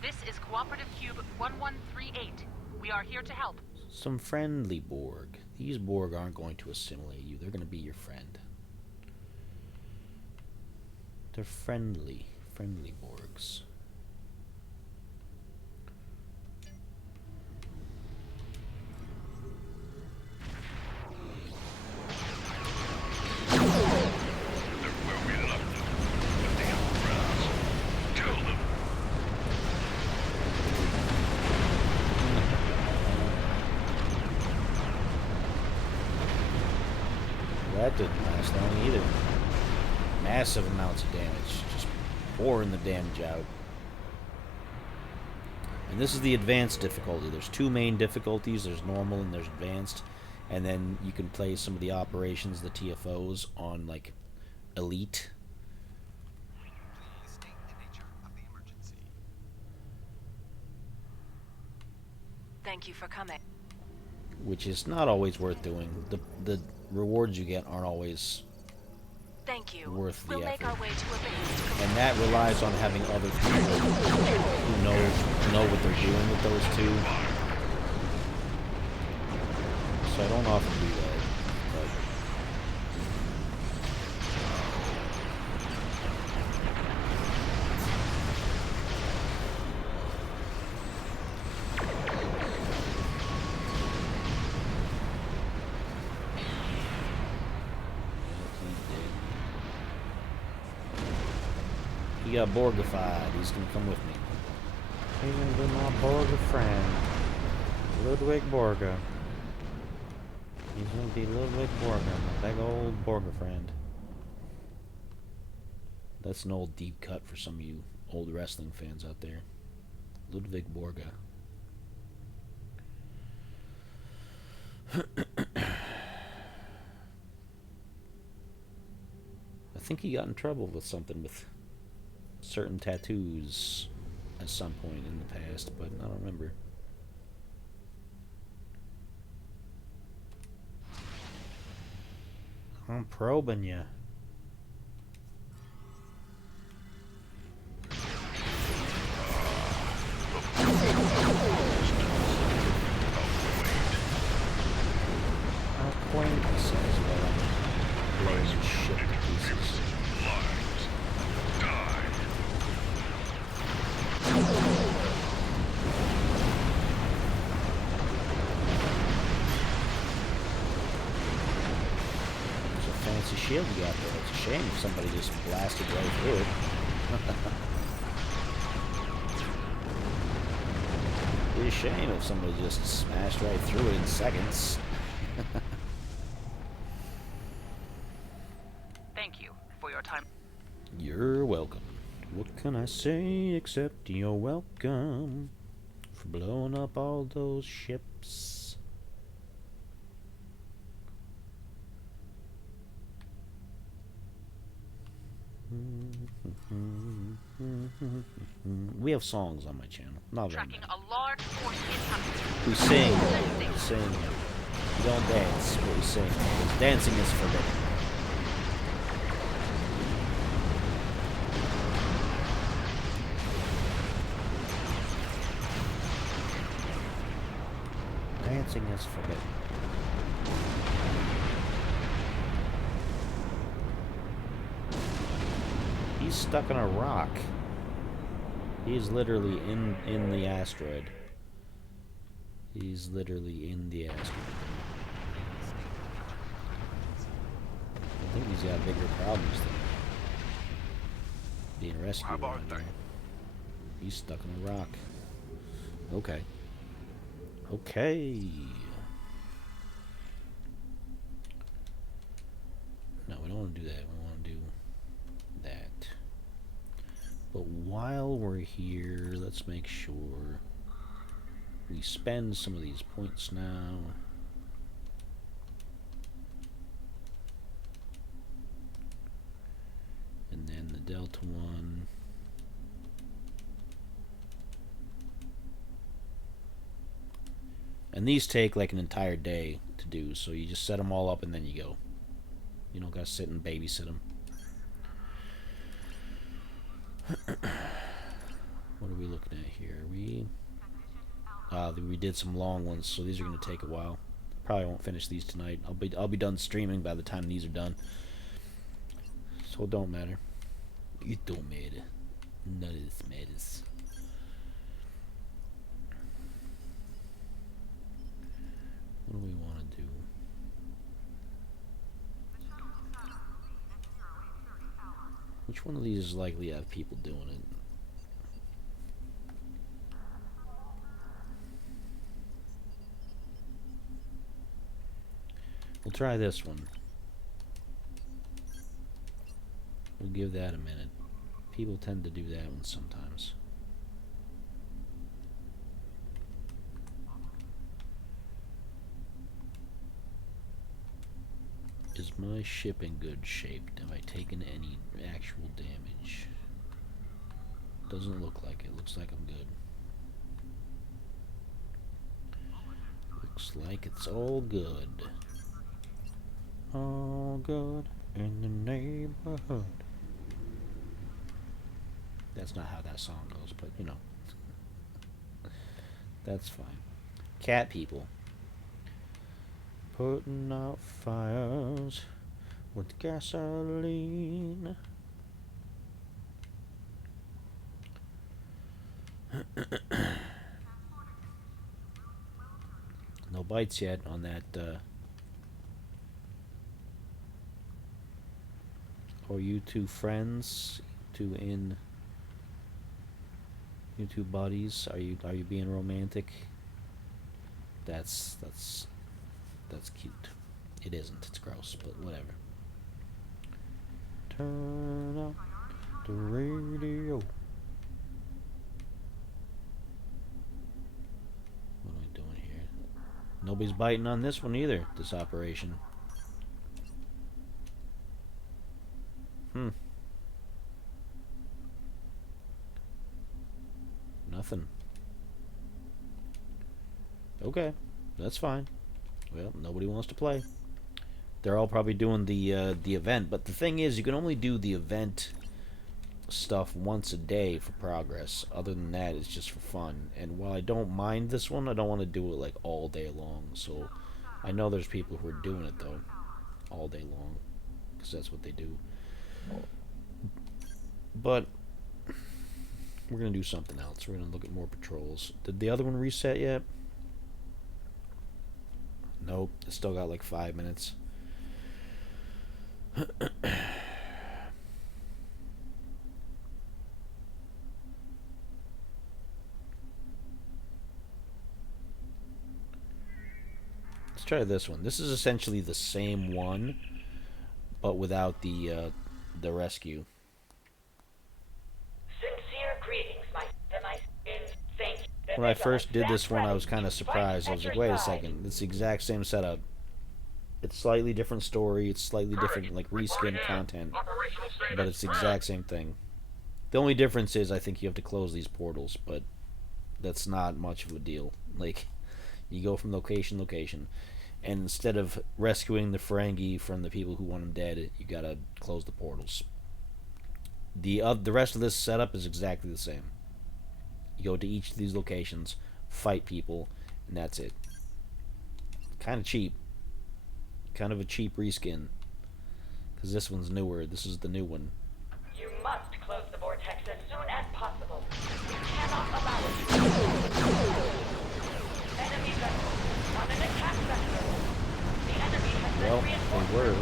This is Cooperative Cube 1138. We are here to help. Some friendly Borg. These Borg aren't going to assimilate you. They're going to be your friend. They're friendly Borgs. That didn't last long either. Massive amounts of damage. Just pouring the damage out. And this is the advanced difficulty. There's two main difficulties. There's normal and there's advanced. And then you can play some of the operations, the TFOs, on like elite. Thank you for coming. Which is not always worth doing. The rewards you get aren't always Thank you. worth the We'll effort. make our way to a base. And that relies on having other people who know what they're doing with those two. So I don't often do that. He got Borgified. He's gonna come with me. He's gonna be my Borga friend, Ludwig Borga. He's gonna be Ludwig Borga, my big old Borga friend. That's an old deep cut for some of you old wrestling fans out there. Ludwig Borga. I think he got in trouble with something with certain tattoos at some point in the past, but I don't remember. I'm probing you. Acquaintances, well, I'm blowing shit to pieces. Fancy shield you got there. It's a shame if somebody just blasted right through it. It'd be a shame if somebody just smashed right through it in seconds. Thank you for your time. You're welcome. What can I say except you're welcome for blowing up all those ships? We have songs on my channel. Not very many. Tracking a large force incoming. We sing. don't dance, what he's saying, because dancing is forbidden. Dancing is forbidden. He's stuck on a rock. He's literally in the asteroid. He's literally in the asteroid. I think he's got bigger problems than being rescued. He's stuck in a rock. Okay. Okay. No, we don't want to do that. We want to do that. But while we're here, let's make sure we spend some of these points now. And then the Delta one. And these take like an entire day to do, so you just set them all up and then you go. You don't gotta sit and babysit them. What are we looking at here? We did some long ones, so these are gonna take a while. Probably won't finish these tonight. I'll be done streaming by the time these are done. So it don't matter. It don't matter. None of this matters. What do we want to do? Which one of these is likely to have people doing it? We'll try this one. We'll give that a minute. People tend to do that one sometimes. Is my ship in good shape? Have I taken any actual damage? Doesn't look like it. Looks like I'm good. Looks like it's all good. All good in the neighborhood. That's not how that song goes, but you know. That's fine. Cat people. Putting out fires with gasoline. No bites yet on that. Or you two friends, you two buddies. Are you being romantic? That's cute. It isn't. It's gross, but whatever. Turn up the radio. What are we doing here? Nobody's biting on this one either, this operation. Nothing. Okay, that's fine. Well, nobody wants to play. They're all probably doing the event, but the thing is, you can only do the event stuff once a day for progress. Other than that, it's just for fun. And while I don't mind this one, I don't want to do it like all day long. So I know there's people who are doing it though, all day long, because that's what they do. But we're gonna do something else. We're gonna look at more patrols. Did the other one reset yet? Nope, it's still got like 5 minutes. Let's try this one. This is essentially the same one, but without the rescue. Sincere greetings, my thank you. When I first did this one, I was kind of surprised. I was like, wait a second, it's the exact same setup. It's slightly different story, it's slightly different, like, reskin content, but it's the exact same thing. The only difference is I think you have to close these portals, but that's not much of a deal. Like, you go from location to location. And instead of rescuing the Ferengi from the people who want them dead, you gotta close the portals. The rest of this setup is exactly the same. You go to each of these locations, fight people, and that's it. Kind of cheap. Kind of a cheap reskin. Because this one's newer. This is the new one. You must close the vortex as soon as possible. We cannot allow it. Enemy vessels on an attack vector. The enemy has been reinforced. They were.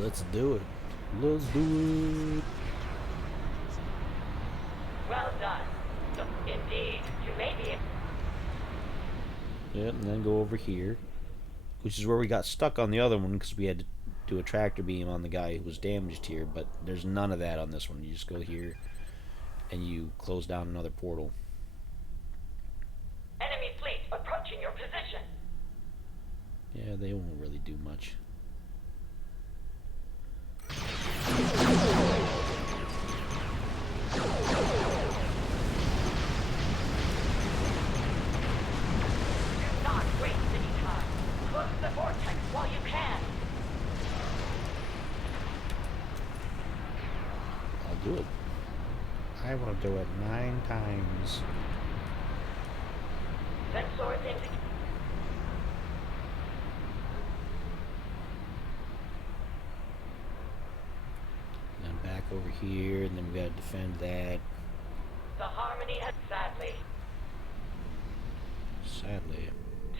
Let's do it. Let's do it. Well done. Indeed, you may be. Yep, and then go over here, which is where we got stuck on the other one because we had to do a tractor beam on the guy who was damaged here, but there's none of that on this one. You just go here and you close down another portal. Enemy fleet approaching your position. Yeah, they won't really do much. Do not waste any time. Close the vortex while you can. I'll do it. I want to do it 9 times. Sensors indicate. Back over here, and then we gotta defend that. The harmony has sadly.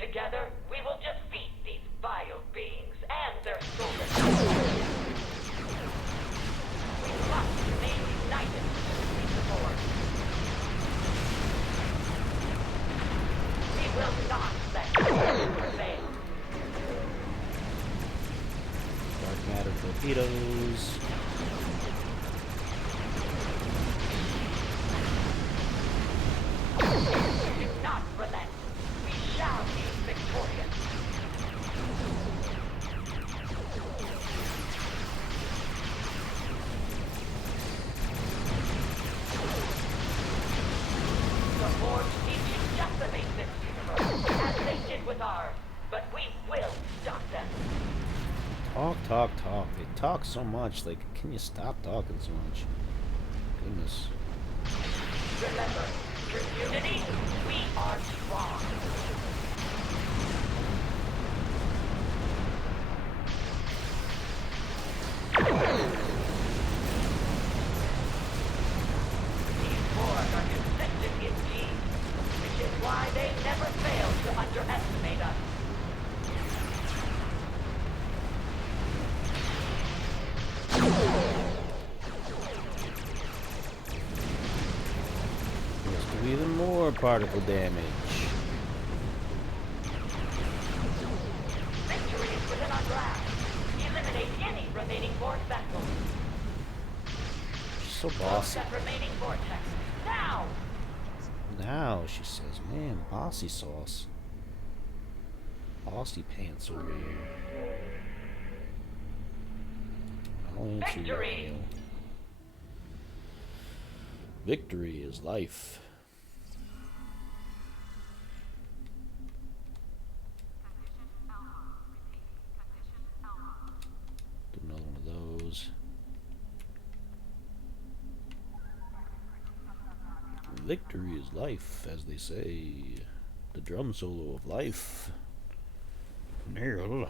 Together, we will defeat these vile beings and their soldiers. We must remain united to defeat the Horde. We will not let them prevail. Dark matter torpedoes. Do not relent. We shall be victorious. The Horde seek to decimate this universe, as they did with ours, but we will stop them. Talk. They talk so much. Like, can you stop talking so much? Goodness. Remember, through unity, we are strong. These Horde are consistent indeed, which is why they never fail to underestimate us. Let's do even more particle damage. Victory is within our grasp. Eliminate any remaining Horde vessels. She's so bossy. That remaining vortex. Now! Now, she says, man, bossy sauce. Bossy pants over here. I'll answer your Victory! mail. Victory is life. Do another one of those. Victory is life, as they say. The drum solo of life. Nail.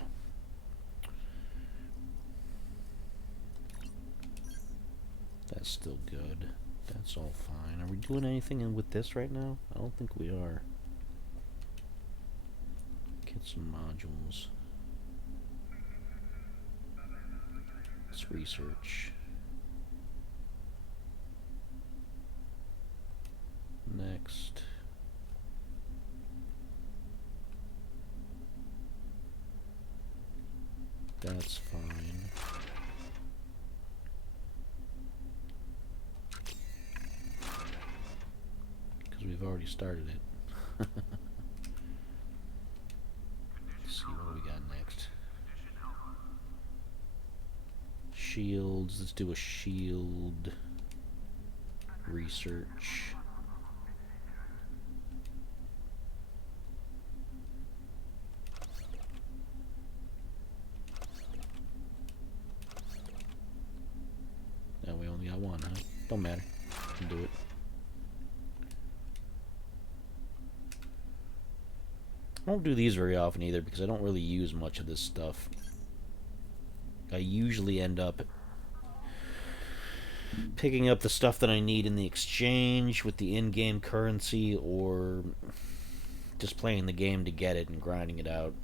That's still good. That's all fine. Are we doing anything with this right now? I don't think we are. Kits and modules. Let's research. Next. That's fine. already started it. Let's see what we got next. Shields. Let's do a shield research. Now we only got one, huh? Don't matter. We can do it. I don't do these very often either because I don't really use much of this stuff. I usually end up picking up the stuff that I need in the exchange with the in-game currency, or just playing the game to get it and grinding it out.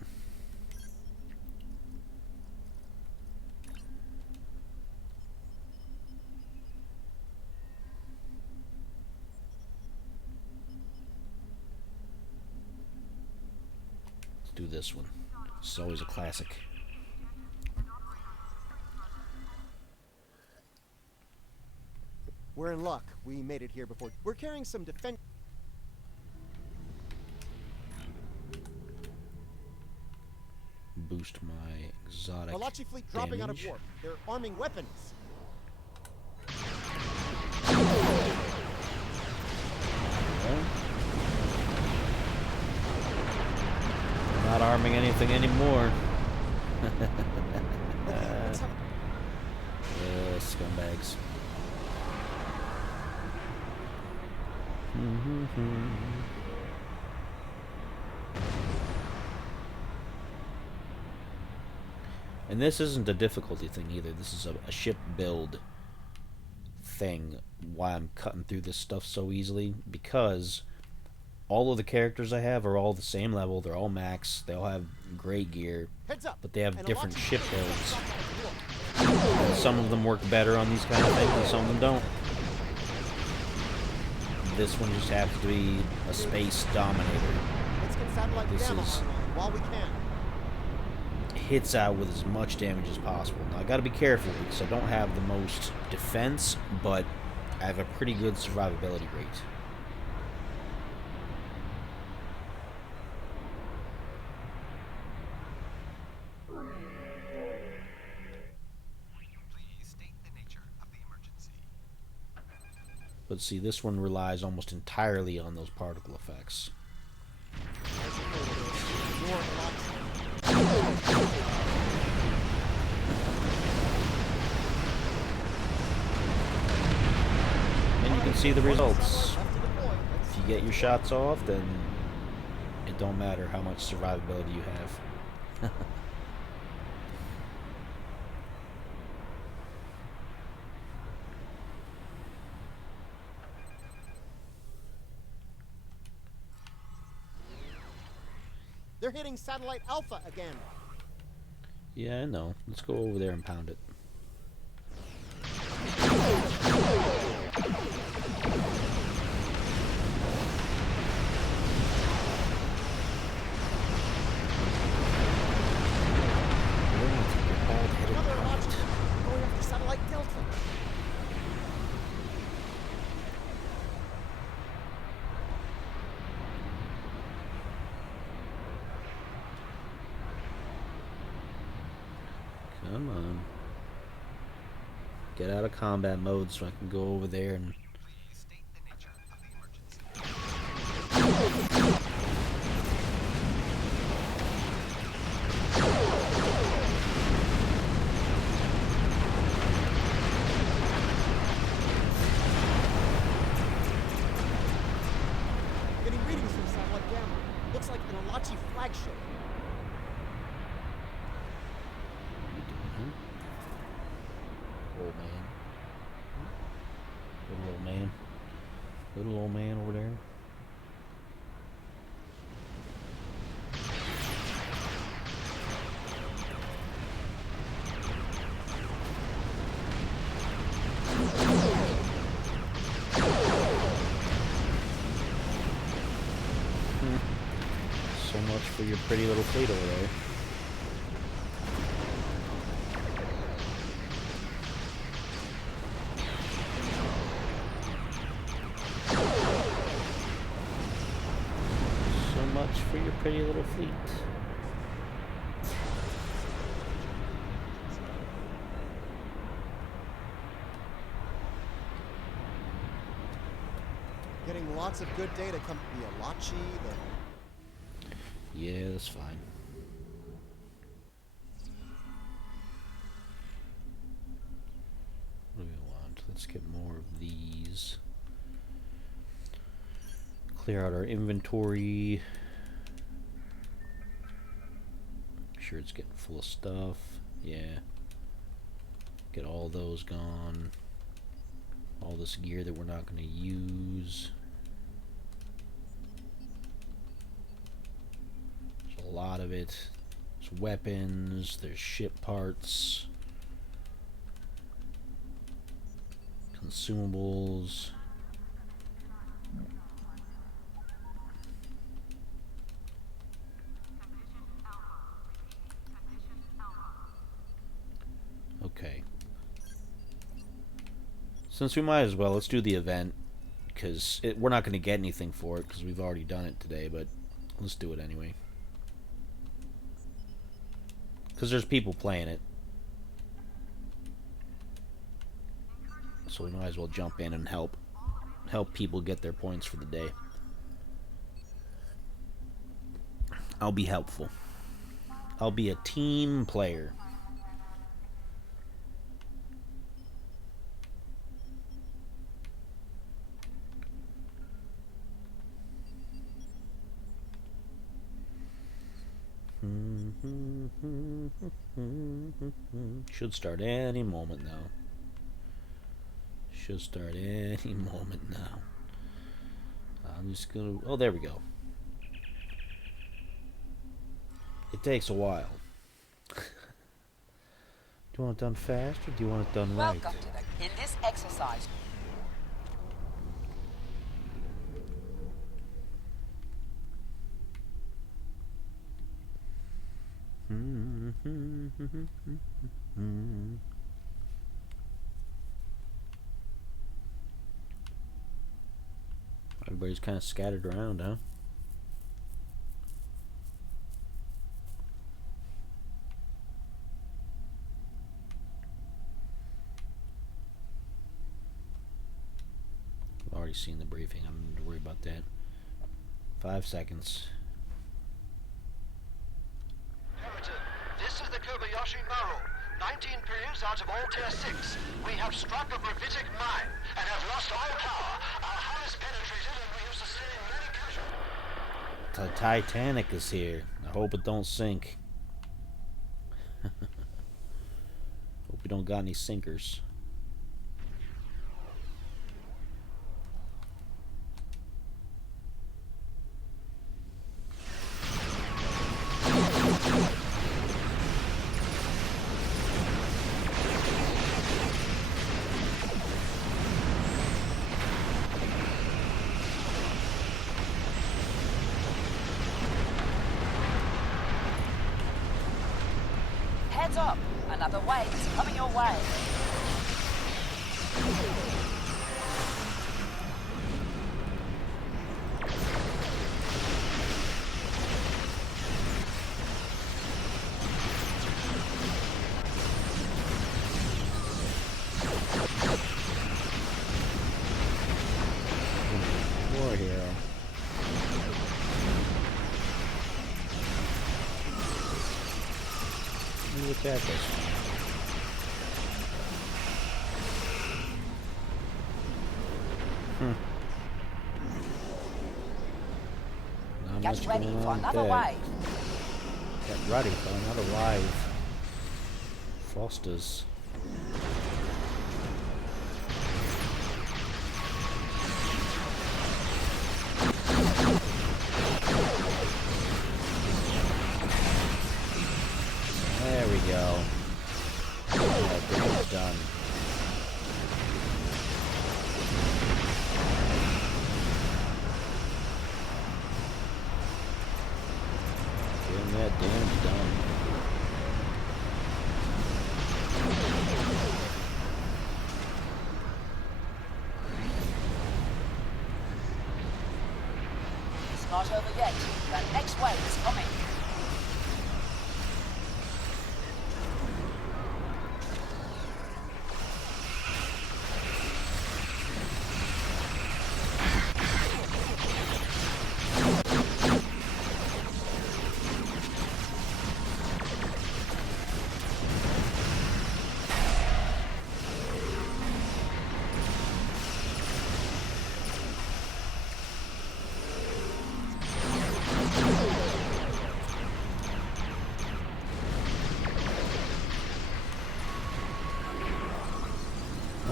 Let's do this one. It's always a classic. We're in luck. We made it here before. We're carrying some defense. Boost my exotic Malachi fleet dropping out of damage. warp. They're arming weapons. We're not arming anything anymore. Scumbags. And this isn't a difficulty thing either. This is a ship build thing. Why I'm cutting through this stuff so easily, because all of the characters I have are all the same level. They're all max. They all have great gear, but they have different ship builds. And some of them work better on these kind of things, and some of them don't. This one just happens to be a space dominator. This is hits out with as much damage as possible. Now I gotta be careful because I don't have the most defense, but I have a pretty good survivability rate. But see, this one relies almost entirely on those particle effects. And you can see the results. If you get your shots off, then it don't matter how much survivability you have. They're hitting satellite Alpha again. Yeah, I know. Let's go over there and pound it. Another launch going after satellite Delta. Come on. Get out of combat mode so I can go over there and... Getting readings from satellite Gamma. Looks like an Alachi flagship. Old man. Little old man. Little old man over there. So much for your pretty little fleet over there. pretty little fleet. Getting lots of good data come the Alachi, the... Yeah, that's fine. What do we want? Let's get more of these. Clear out our inventory. Make sure it's getting full of stuff. Yeah. Get all those gone. All this gear that we're not going to use. There's a lot of it. There's weapons. There's ship parts. Consumables. Okay. Since we might as well, let's do the event, because we're not going to get anything for it, because we've already done it today, but let's do it anyway. Because there's people playing it. So we might as well jump in and help people get their points for the day. I'll be helpful. I'll be a team player. Should start any moment now. Should start any moment now. I'm just gonna... Oh, there we go. It takes a while. Do you want it done fast or do you want it done right? Welcome to in this exercise. Everybody's kind of scattered around, huh? I've already seen the briefing. I don't need to worry about that. 5 seconds. This is the Kobayashi Maru. 19 periods out of all Tier 6. We have struck a gravitic mine and have lost all power. Our hull is penetrated and we have sustained many casualties. The Titanic is here. I hope it don't sink. Hope we don't got any sinkers. Heads up! Another wave is coming your way. War hero. Let me attack us. Not Get much ready going for on another there. wave. Get ready for another wave. Fosters. There we go. Yeah, damage done. Getting that damage done.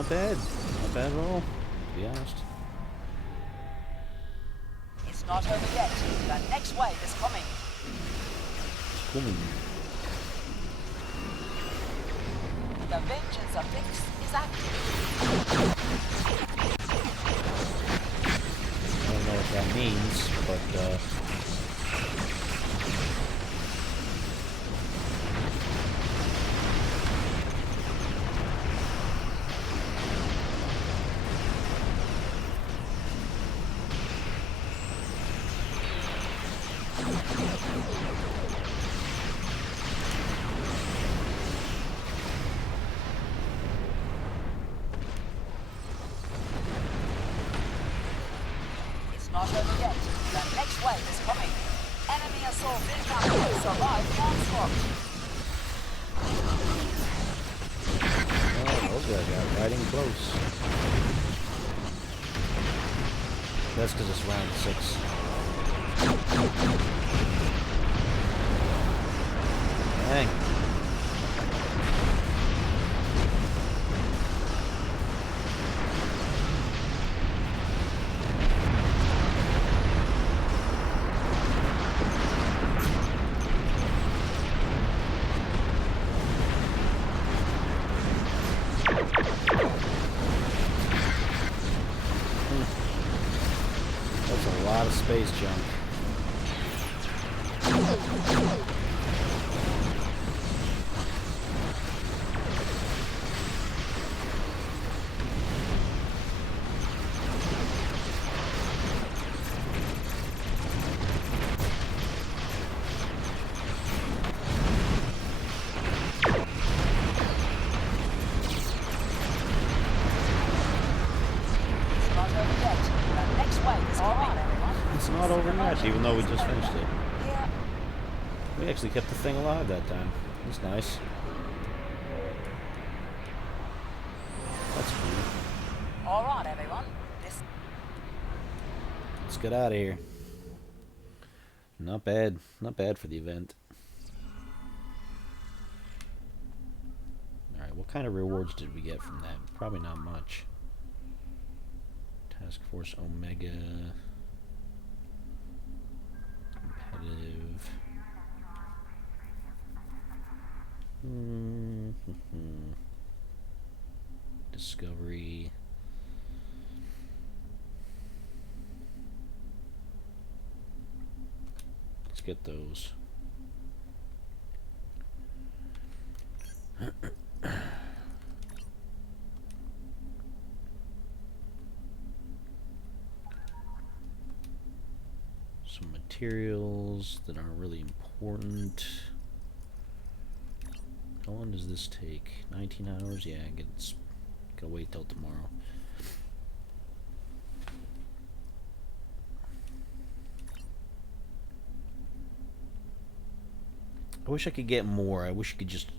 Not bad. Not bad at all, to be honest. It's not over yet. The next wave is coming. It's coming. The vengeance of Vix is active. I don't know what that means, but Not over yet. The next wave is coming. Enemy assault incoming. Survive onslaught. oh, those guys got right in close. That's because it's round 6. Dang. That's a lot of space junk. It's not over yet, even though we just finished it. Yeah. We actually kept the thing alive that time. That's nice. That's cool. Alright, everyone. Let's get out of here. Not bad. Not bad for the event. Alright, what kind of rewards did we get from that? Probably not much. Task Force Omega. Competitive. Discovery. Let's get those. Some materials that aren't really important. How long does this take? 19 hours? Yeah, gotta wait till tomorrow. I wish I could get more. I wish you could just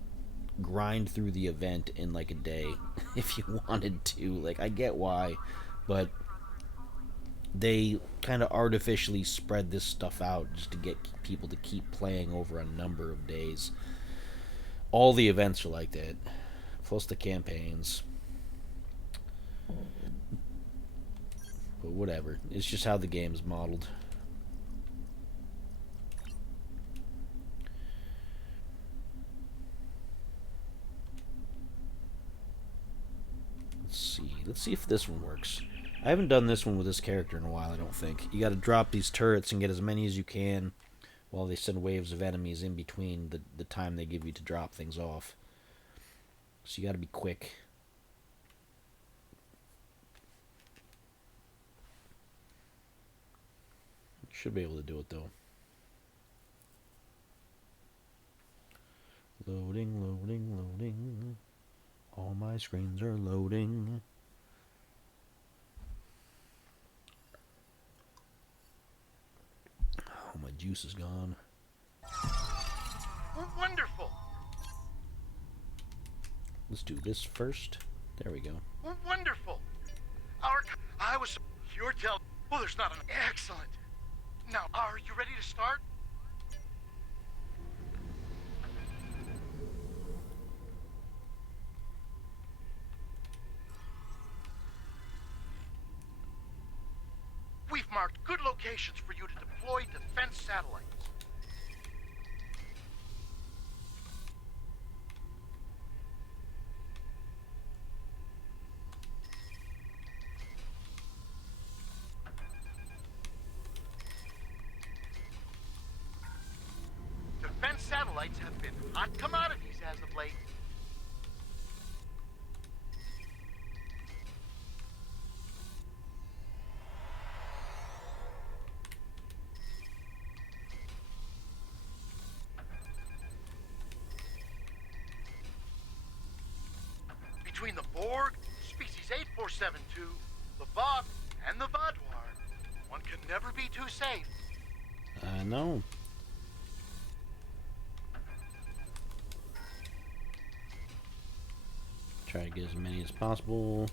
grind through the event in like a day if you wanted to. Like, I get why, but they kind of artificially spread this stuff out just to get people to keep playing over a number of days. All the events are like that, plus the campaigns. But whatever, it's just how the game is modeled. Let's see if this one works. I haven't done this one with this character in a while, I don't think. You gotta drop these turrets and get as many as you can while they send waves of enemies in between the time they give you to drop things off. So you gotta be quick. Should be able to do it though. Loading, loading, loading. All my screens are loading. Oh, my juice is gone. Wonderful. Let's do this first. There we go. Wonderful. You're telling. Well, there's not an. Excellent. Now, are you ready to start? marked good locations for you to deploy defense satellites. Defense satellites have been hot commodities as of late. Between the Borg, species 8472, the Vought, and the Vaadwaur, one can never be too safe. I know. Try to get as many as possible.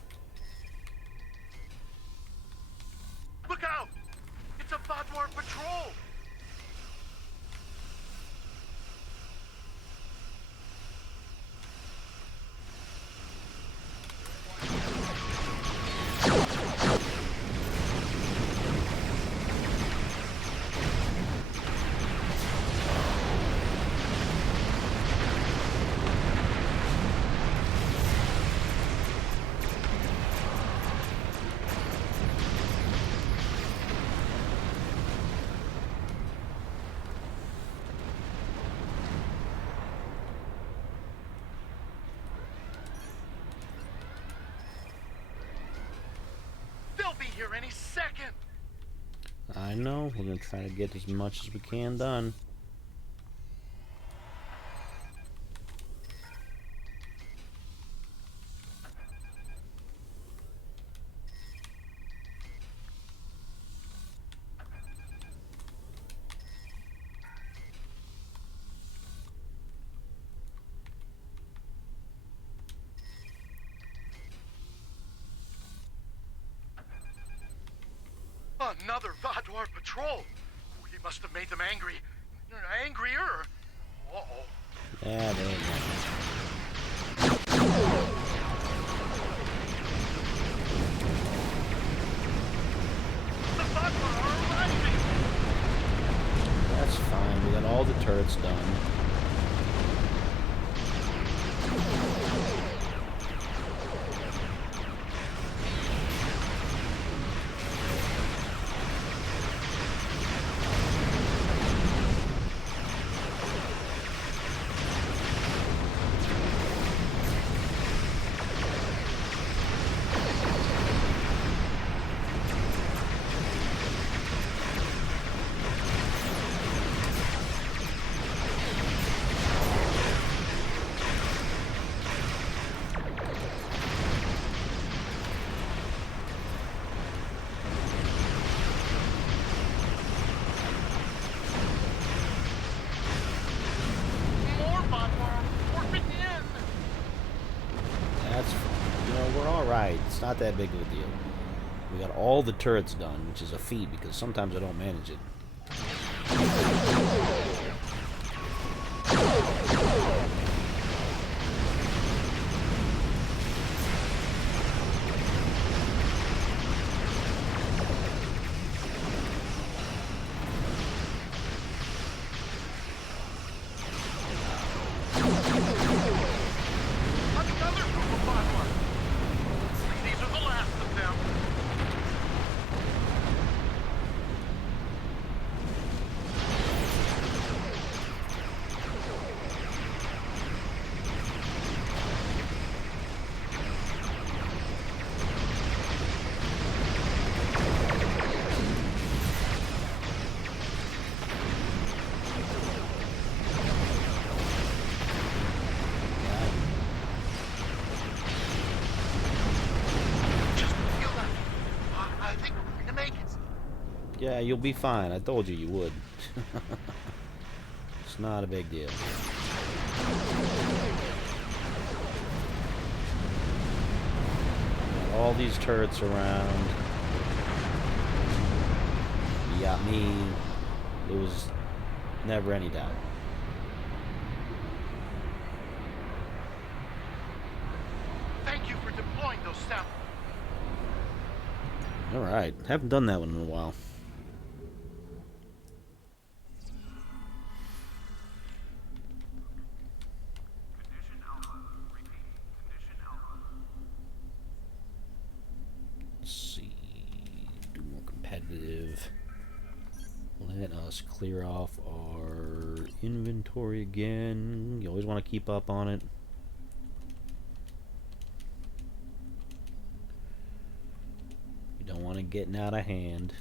Look out! It's a Vaadwaur patrol! Be here any second. I know. We're gonna try to get as much as we can done. Another Vaadwaur patrol. He must have made them angry. Angrier. Uh-oh. Yeah, there you go. The Vaadwaur are arriving. That's fine. We got all the turrets done. It's not that big of a deal. We got all the turrets done, which is a feat because sometimes I don't manage it. Yeah, you'll be fine. I told you you would. It's not a big deal. All these turrets around. You got me. It was never any doubt. Thank you for deploying those satellites. Alright, haven't done that one in a while. Let's clear off our inventory again. You always want to keep up on it. You don't want it getting out of hand.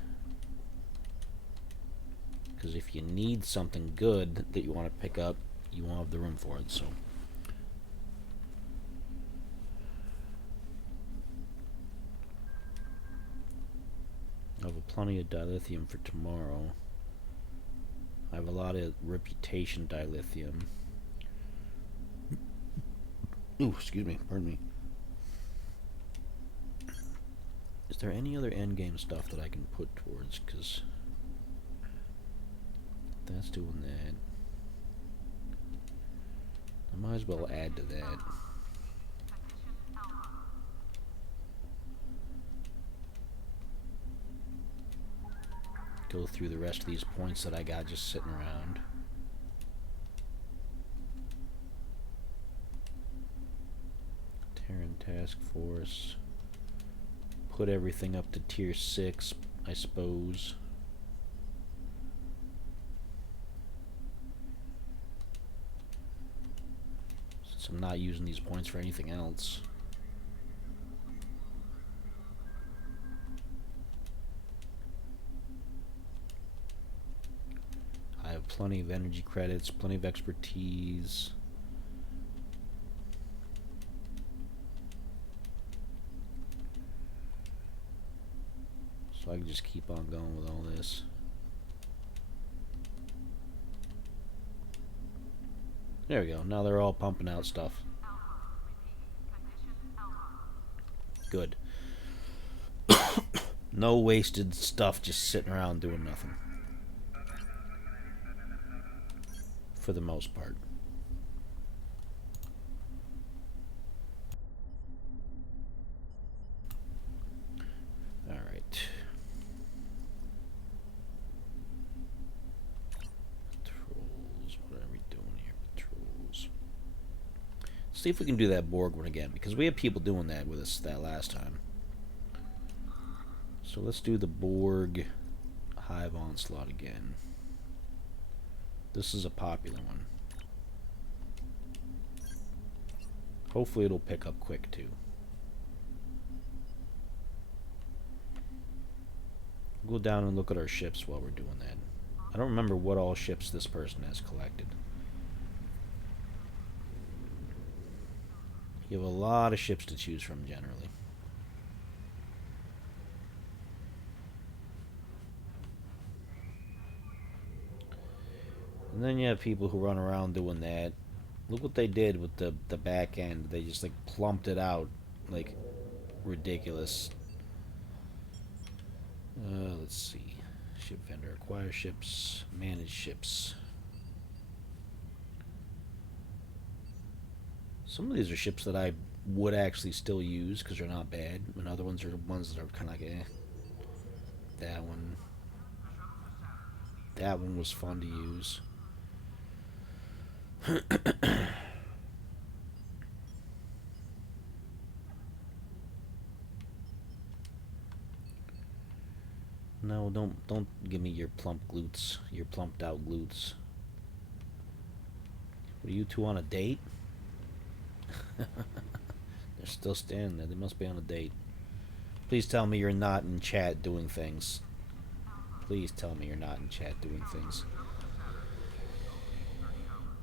Because if you need something good that you want to pick up, you won't have the room for it, so. I have plenty of dilithium for tomorrow. I have a lot of reputation dilithium. Ooh, excuse me, pardon me. Is there any other endgame stuff that I can put towards? Because that's doing that. I might as well add to that. Go through the rest of these points that I got just sitting around. Terran Task Force. Put everything up to tier 6, I suppose. Since I'm not using these points for anything else. I have plenty of energy credits, plenty of expertise. So I can just keep on going with all this. There we go. Now they're all pumping out stuff. Good. No wasted stuff just sitting around doing nothing. For the most part. Alright. Patrols. What are we doing here? Patrols. See if we can do that Borg one again, because we had people doing that with us that last time. So let's do the Borg Hive Onslaught again. This is a popular one. Hopefully it'll pick up quick too. Go down and look at our ships while we're doing that. I don't remember what all ships this person has collected. You have a lot of ships to choose from generally. And then you have people who run around doing that. Look what they did with the back end. They just like plumped it out like ridiculous. Let's see. Ship vendor, acquire ships, manage ships. Some of these are ships that I would actually still use because they're not bad, and other ones are ones that are kind of like eh. That one. That one was fun to use. No, don't give me your plump glutes, your plumped out glutes. Are you two on a date? They're still standing there. They must be on a date. Please tell me you're not in chat doing things. Please tell me you're not in chat doing things.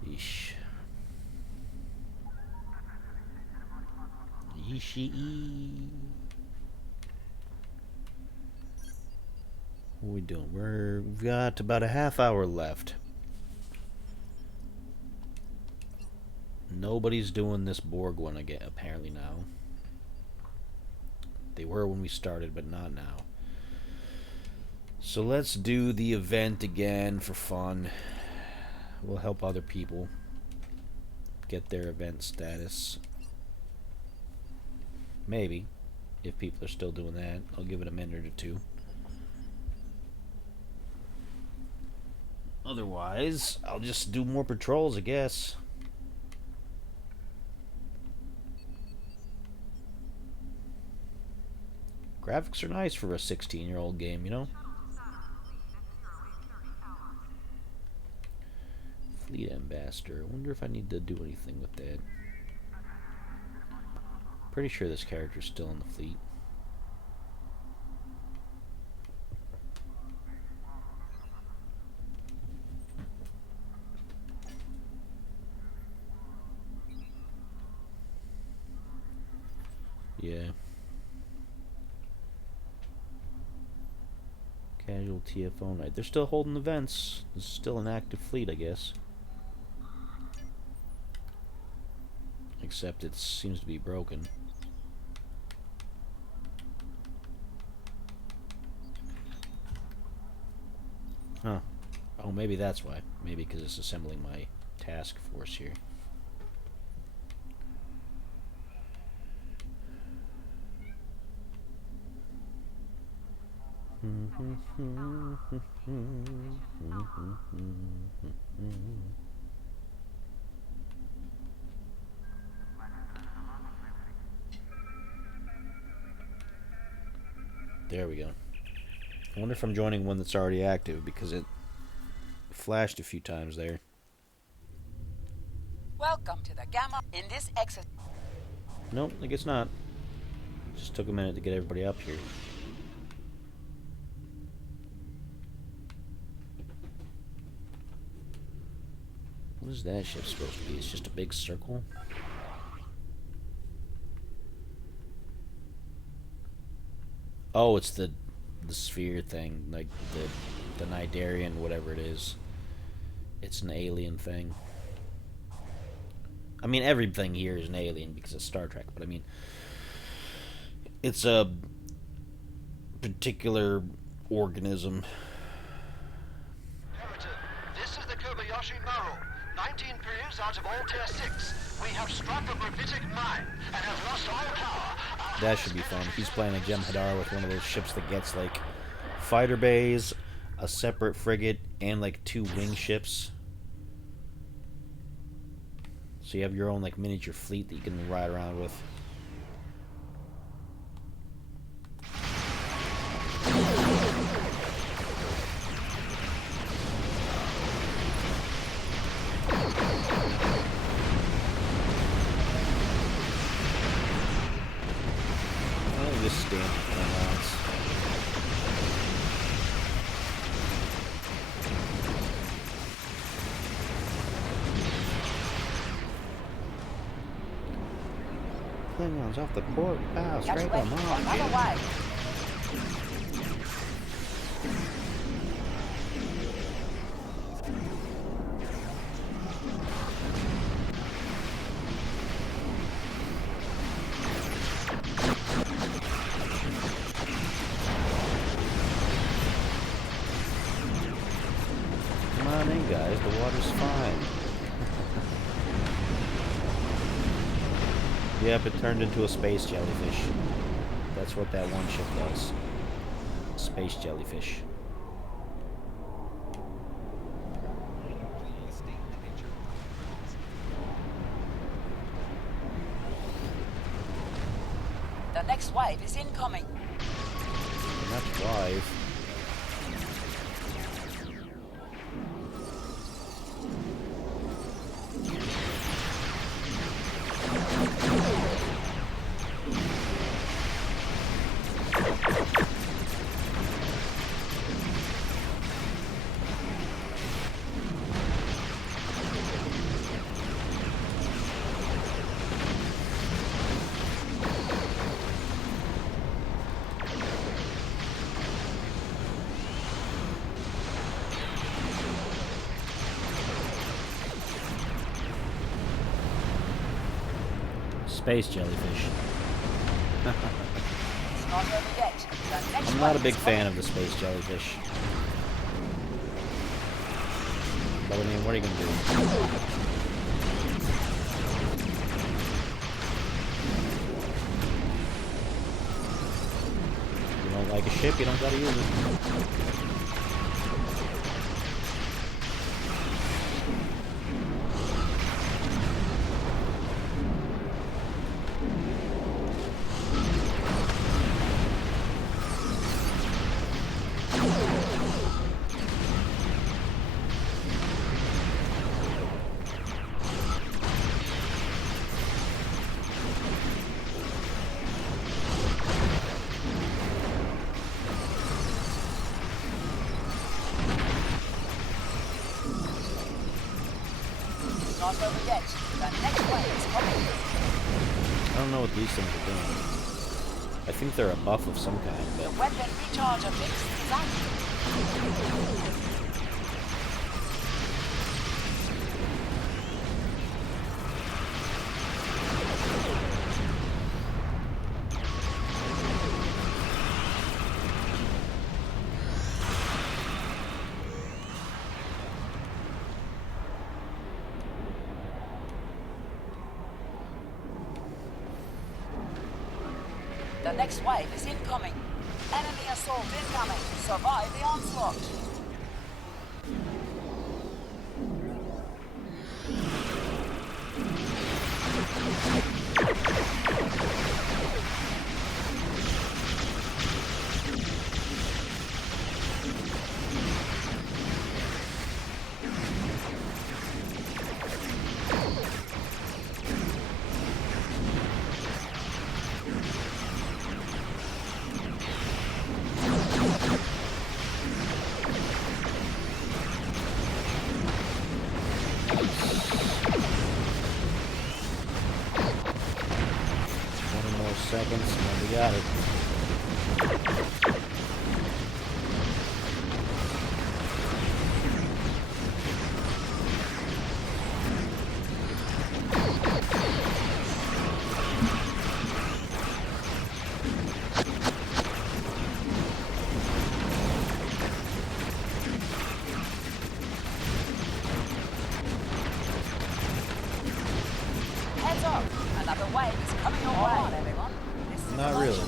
Yeesh. Yeeshee. What are we doing? We've got about a half hour left. Nobody's doing this Borg one again, apparently now. They were when we started, but not now. So let's do the event again for fun. We'll help other people get their event status. Maybe. If people are still doing that, I'll give it a minute or two. Otherwise, I'll just do more patrols, I guess. Graphics are nice for a 16-year-old game, you know? ambassador. I wonder if I need to do anything with that. Pretty sure this character's still in the fleet. Yeah. Casual TFO night. They're still holding events. It's still an active fleet, I guess. Except it seems to be broken. Huh. Oh, maybe that's why. Maybe because it's assembling my task force here. There we go. I wonder if I'm joining one that's already active, because it flashed a few times there. Welcome to the Gamma in this exercise. Nope, I guess not. Just took a minute to get everybody up here. What is that ship supposed to be? It's just a big circle? Oh, it's the sphere thing, like the Nidarian, whatever it is. It's an alien thing. I mean, everything here is an alien because it's Star Trek, but I mean, it's a particular organism. This is the Kobayashi Maru. 19 periods out of all Tier 6. We have struck a gravitic mine and have lost all power. That should be fun. He's playing a Jem'Hadar with one of those ships that gets, like, fighter bays, a separate frigate, and, like, 2 wing ships. So you have your own, like, miniature fleet that you can ride around with. Klingons off the port bow, straight on mom. Come on in, guys. The water's fine. Yep, it turned into a space jellyfish. That's what that one ship does. Space jellyfish. The next wave is incoming. Not wave. Space jellyfish. I'm not a big fan of the space jellyfish. But I mean, what are you gonna do? If you don't like a ship, you don't gotta use it. almost over yet. The next wave is coming. I don't know what these things are doing. I think they're a buff of some kind, but... The weapon recharger mix is active. The next wave is incoming. Enemy assault incoming. Survive the onslaught. Seconds, and then we got it. Heads up! Another wave is coming your way, everyone. Not really.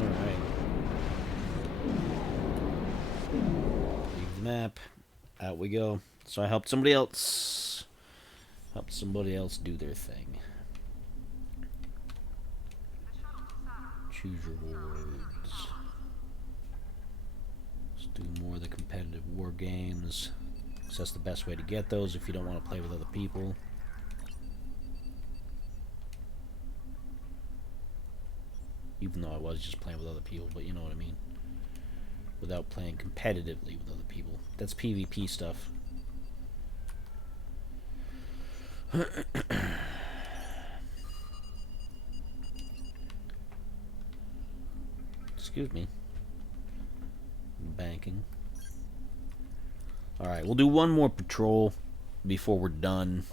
Alright. Leave the map. Out we go. So I helped somebody else. Helped somebody else do their thing. Choose rewards. Let's do more of the competitive war games. So that's the best way to get those if you don't want to play with other people. Even though I was just playing with other people, but you know what I mean. Without playing competitively with other people. That's PvP stuff. Excuse me. Banking. Alright, we'll do one more patrol before we're done.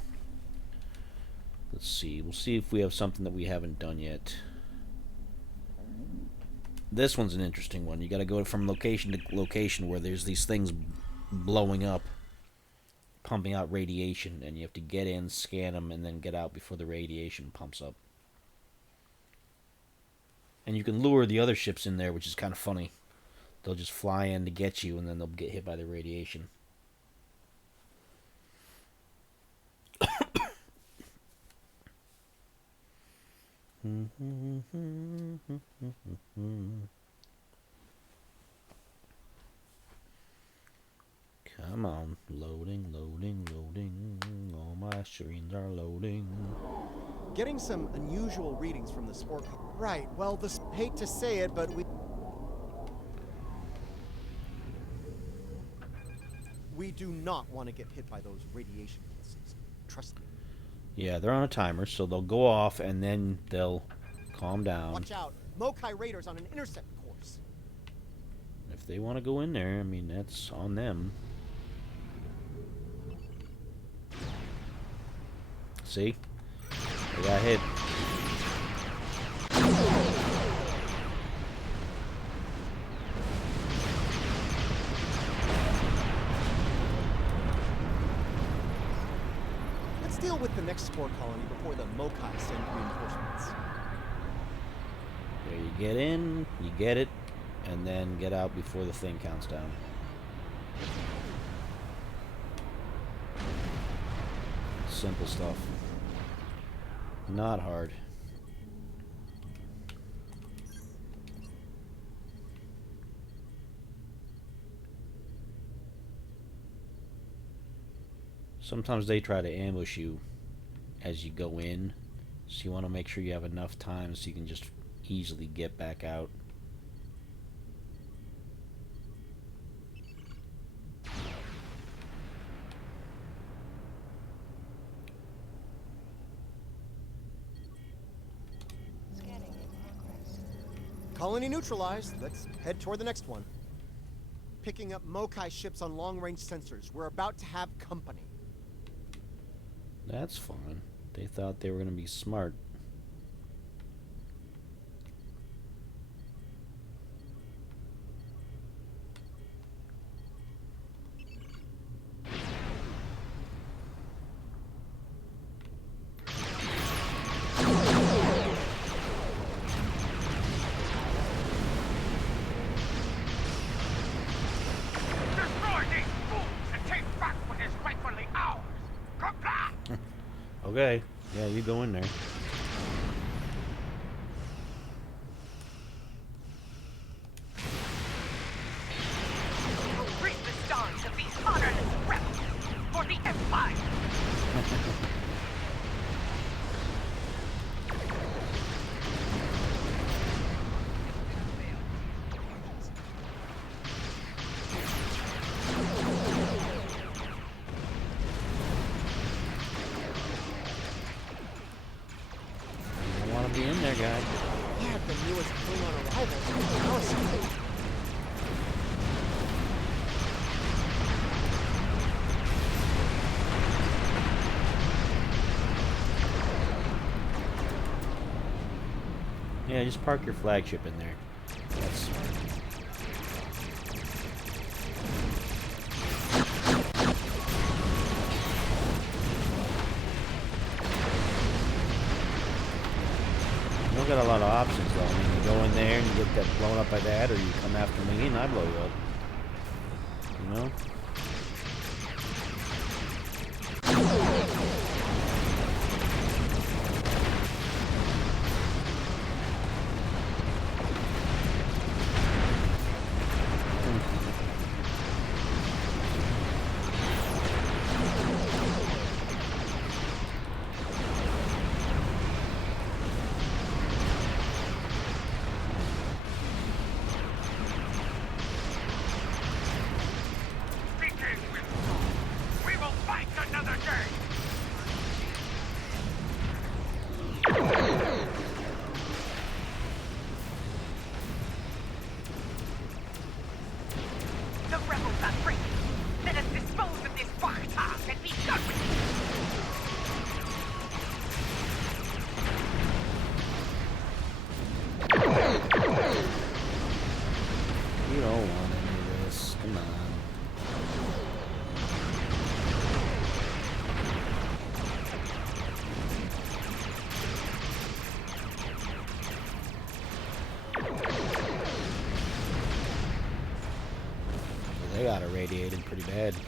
Let's see. We'll see if we have something that we haven't done yet. This one's an interesting one. You gotta go from location to location where there's these things blowing up, pumping out radiation, and you have to get in, scan them, and then get out before the radiation pumps up. And you can lure the other ships in there, which is kind of funny. They'll just fly in to get you, and then they'll get hit by the radiation. Come on, loading, loading, loading. All my screens are loading. Getting some unusual readings from the sport. Right, well, hate to say it, but we do not want to get hit by those radiation pulses. Trust me. Yeah, they're on a timer, so they'll go off and then they'll calm down. Watch out. Mokai Raiders on an intercept course. If they want to go in there, I mean, that's on them. See? They got hit. Let's deal with the next spore colony before the Mokai send reinforcements. There you get in, you get it, and then get out before the thing counts down. Simple stuff. Not hard. Sometimes they try to ambush you as you go in, so you want to make sure you have enough time so you can just easily get back out. Colony neutralized. Let's head toward the next one. Picking up Mokai ships on long-range sensors. We're about to have company. That's fun. They thought they were going to be smart. Okay. Yeah, you go in there. Reach the stars of these modernist rebels for the Empire! Be in there, guy. Yeah, the newest Klingon arrival. Yeah, just park your flagship in there. That's smart. You don't got a lot of options, though. I mean, you go in there and you get that blown up by that, or you come after me and I blow you up. You know? They got irradiated pretty bad. Too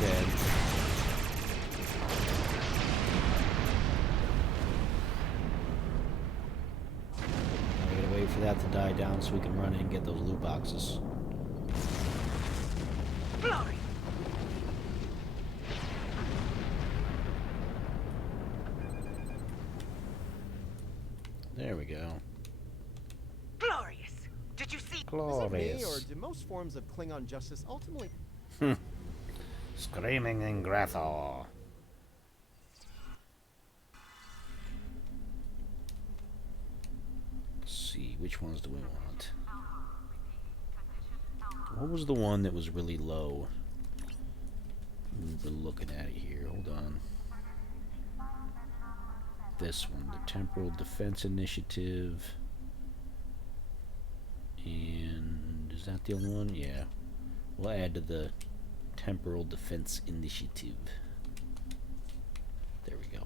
bad. Now we gotta wait for that to die down so we can run in and get those loot boxes. Glory. There we go. Glorious. Did you see? Glorious. Is it me, or do most forms of Klingon justice ultimately... Screaming in Grathor. Let's see, which ones do we want? What was the one that was really low? We're looking at it here. Hold on. This one, the Temporal Defense Initiative. And is that the only one? Yeah. We'll add to the Temporal Defense Initiative. There we go.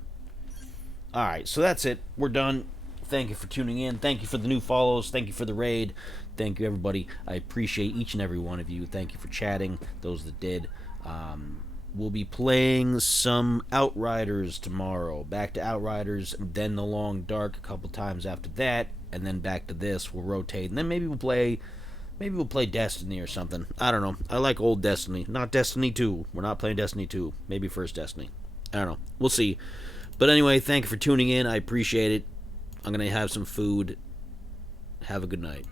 Alright, so that's it. We're done. Thank you for tuning in. Thank you for the new follows. Thank you for the raid. Thank you, everybody. I appreciate each and every one of you. Thank you for chatting, those that did. We'll be playing some Outriders tomorrow. Back to Outriders, then The Long Dark a couple times after that, and then back to this. We'll rotate, and then maybe we'll play Destiny or something. I don't know. I like old Destiny. Not Destiny 2. We're not playing Destiny 2. Maybe first Destiny. I don't know. We'll see. But anyway, thank you for tuning in. I appreciate it. I'm going to have some food. Have a good night.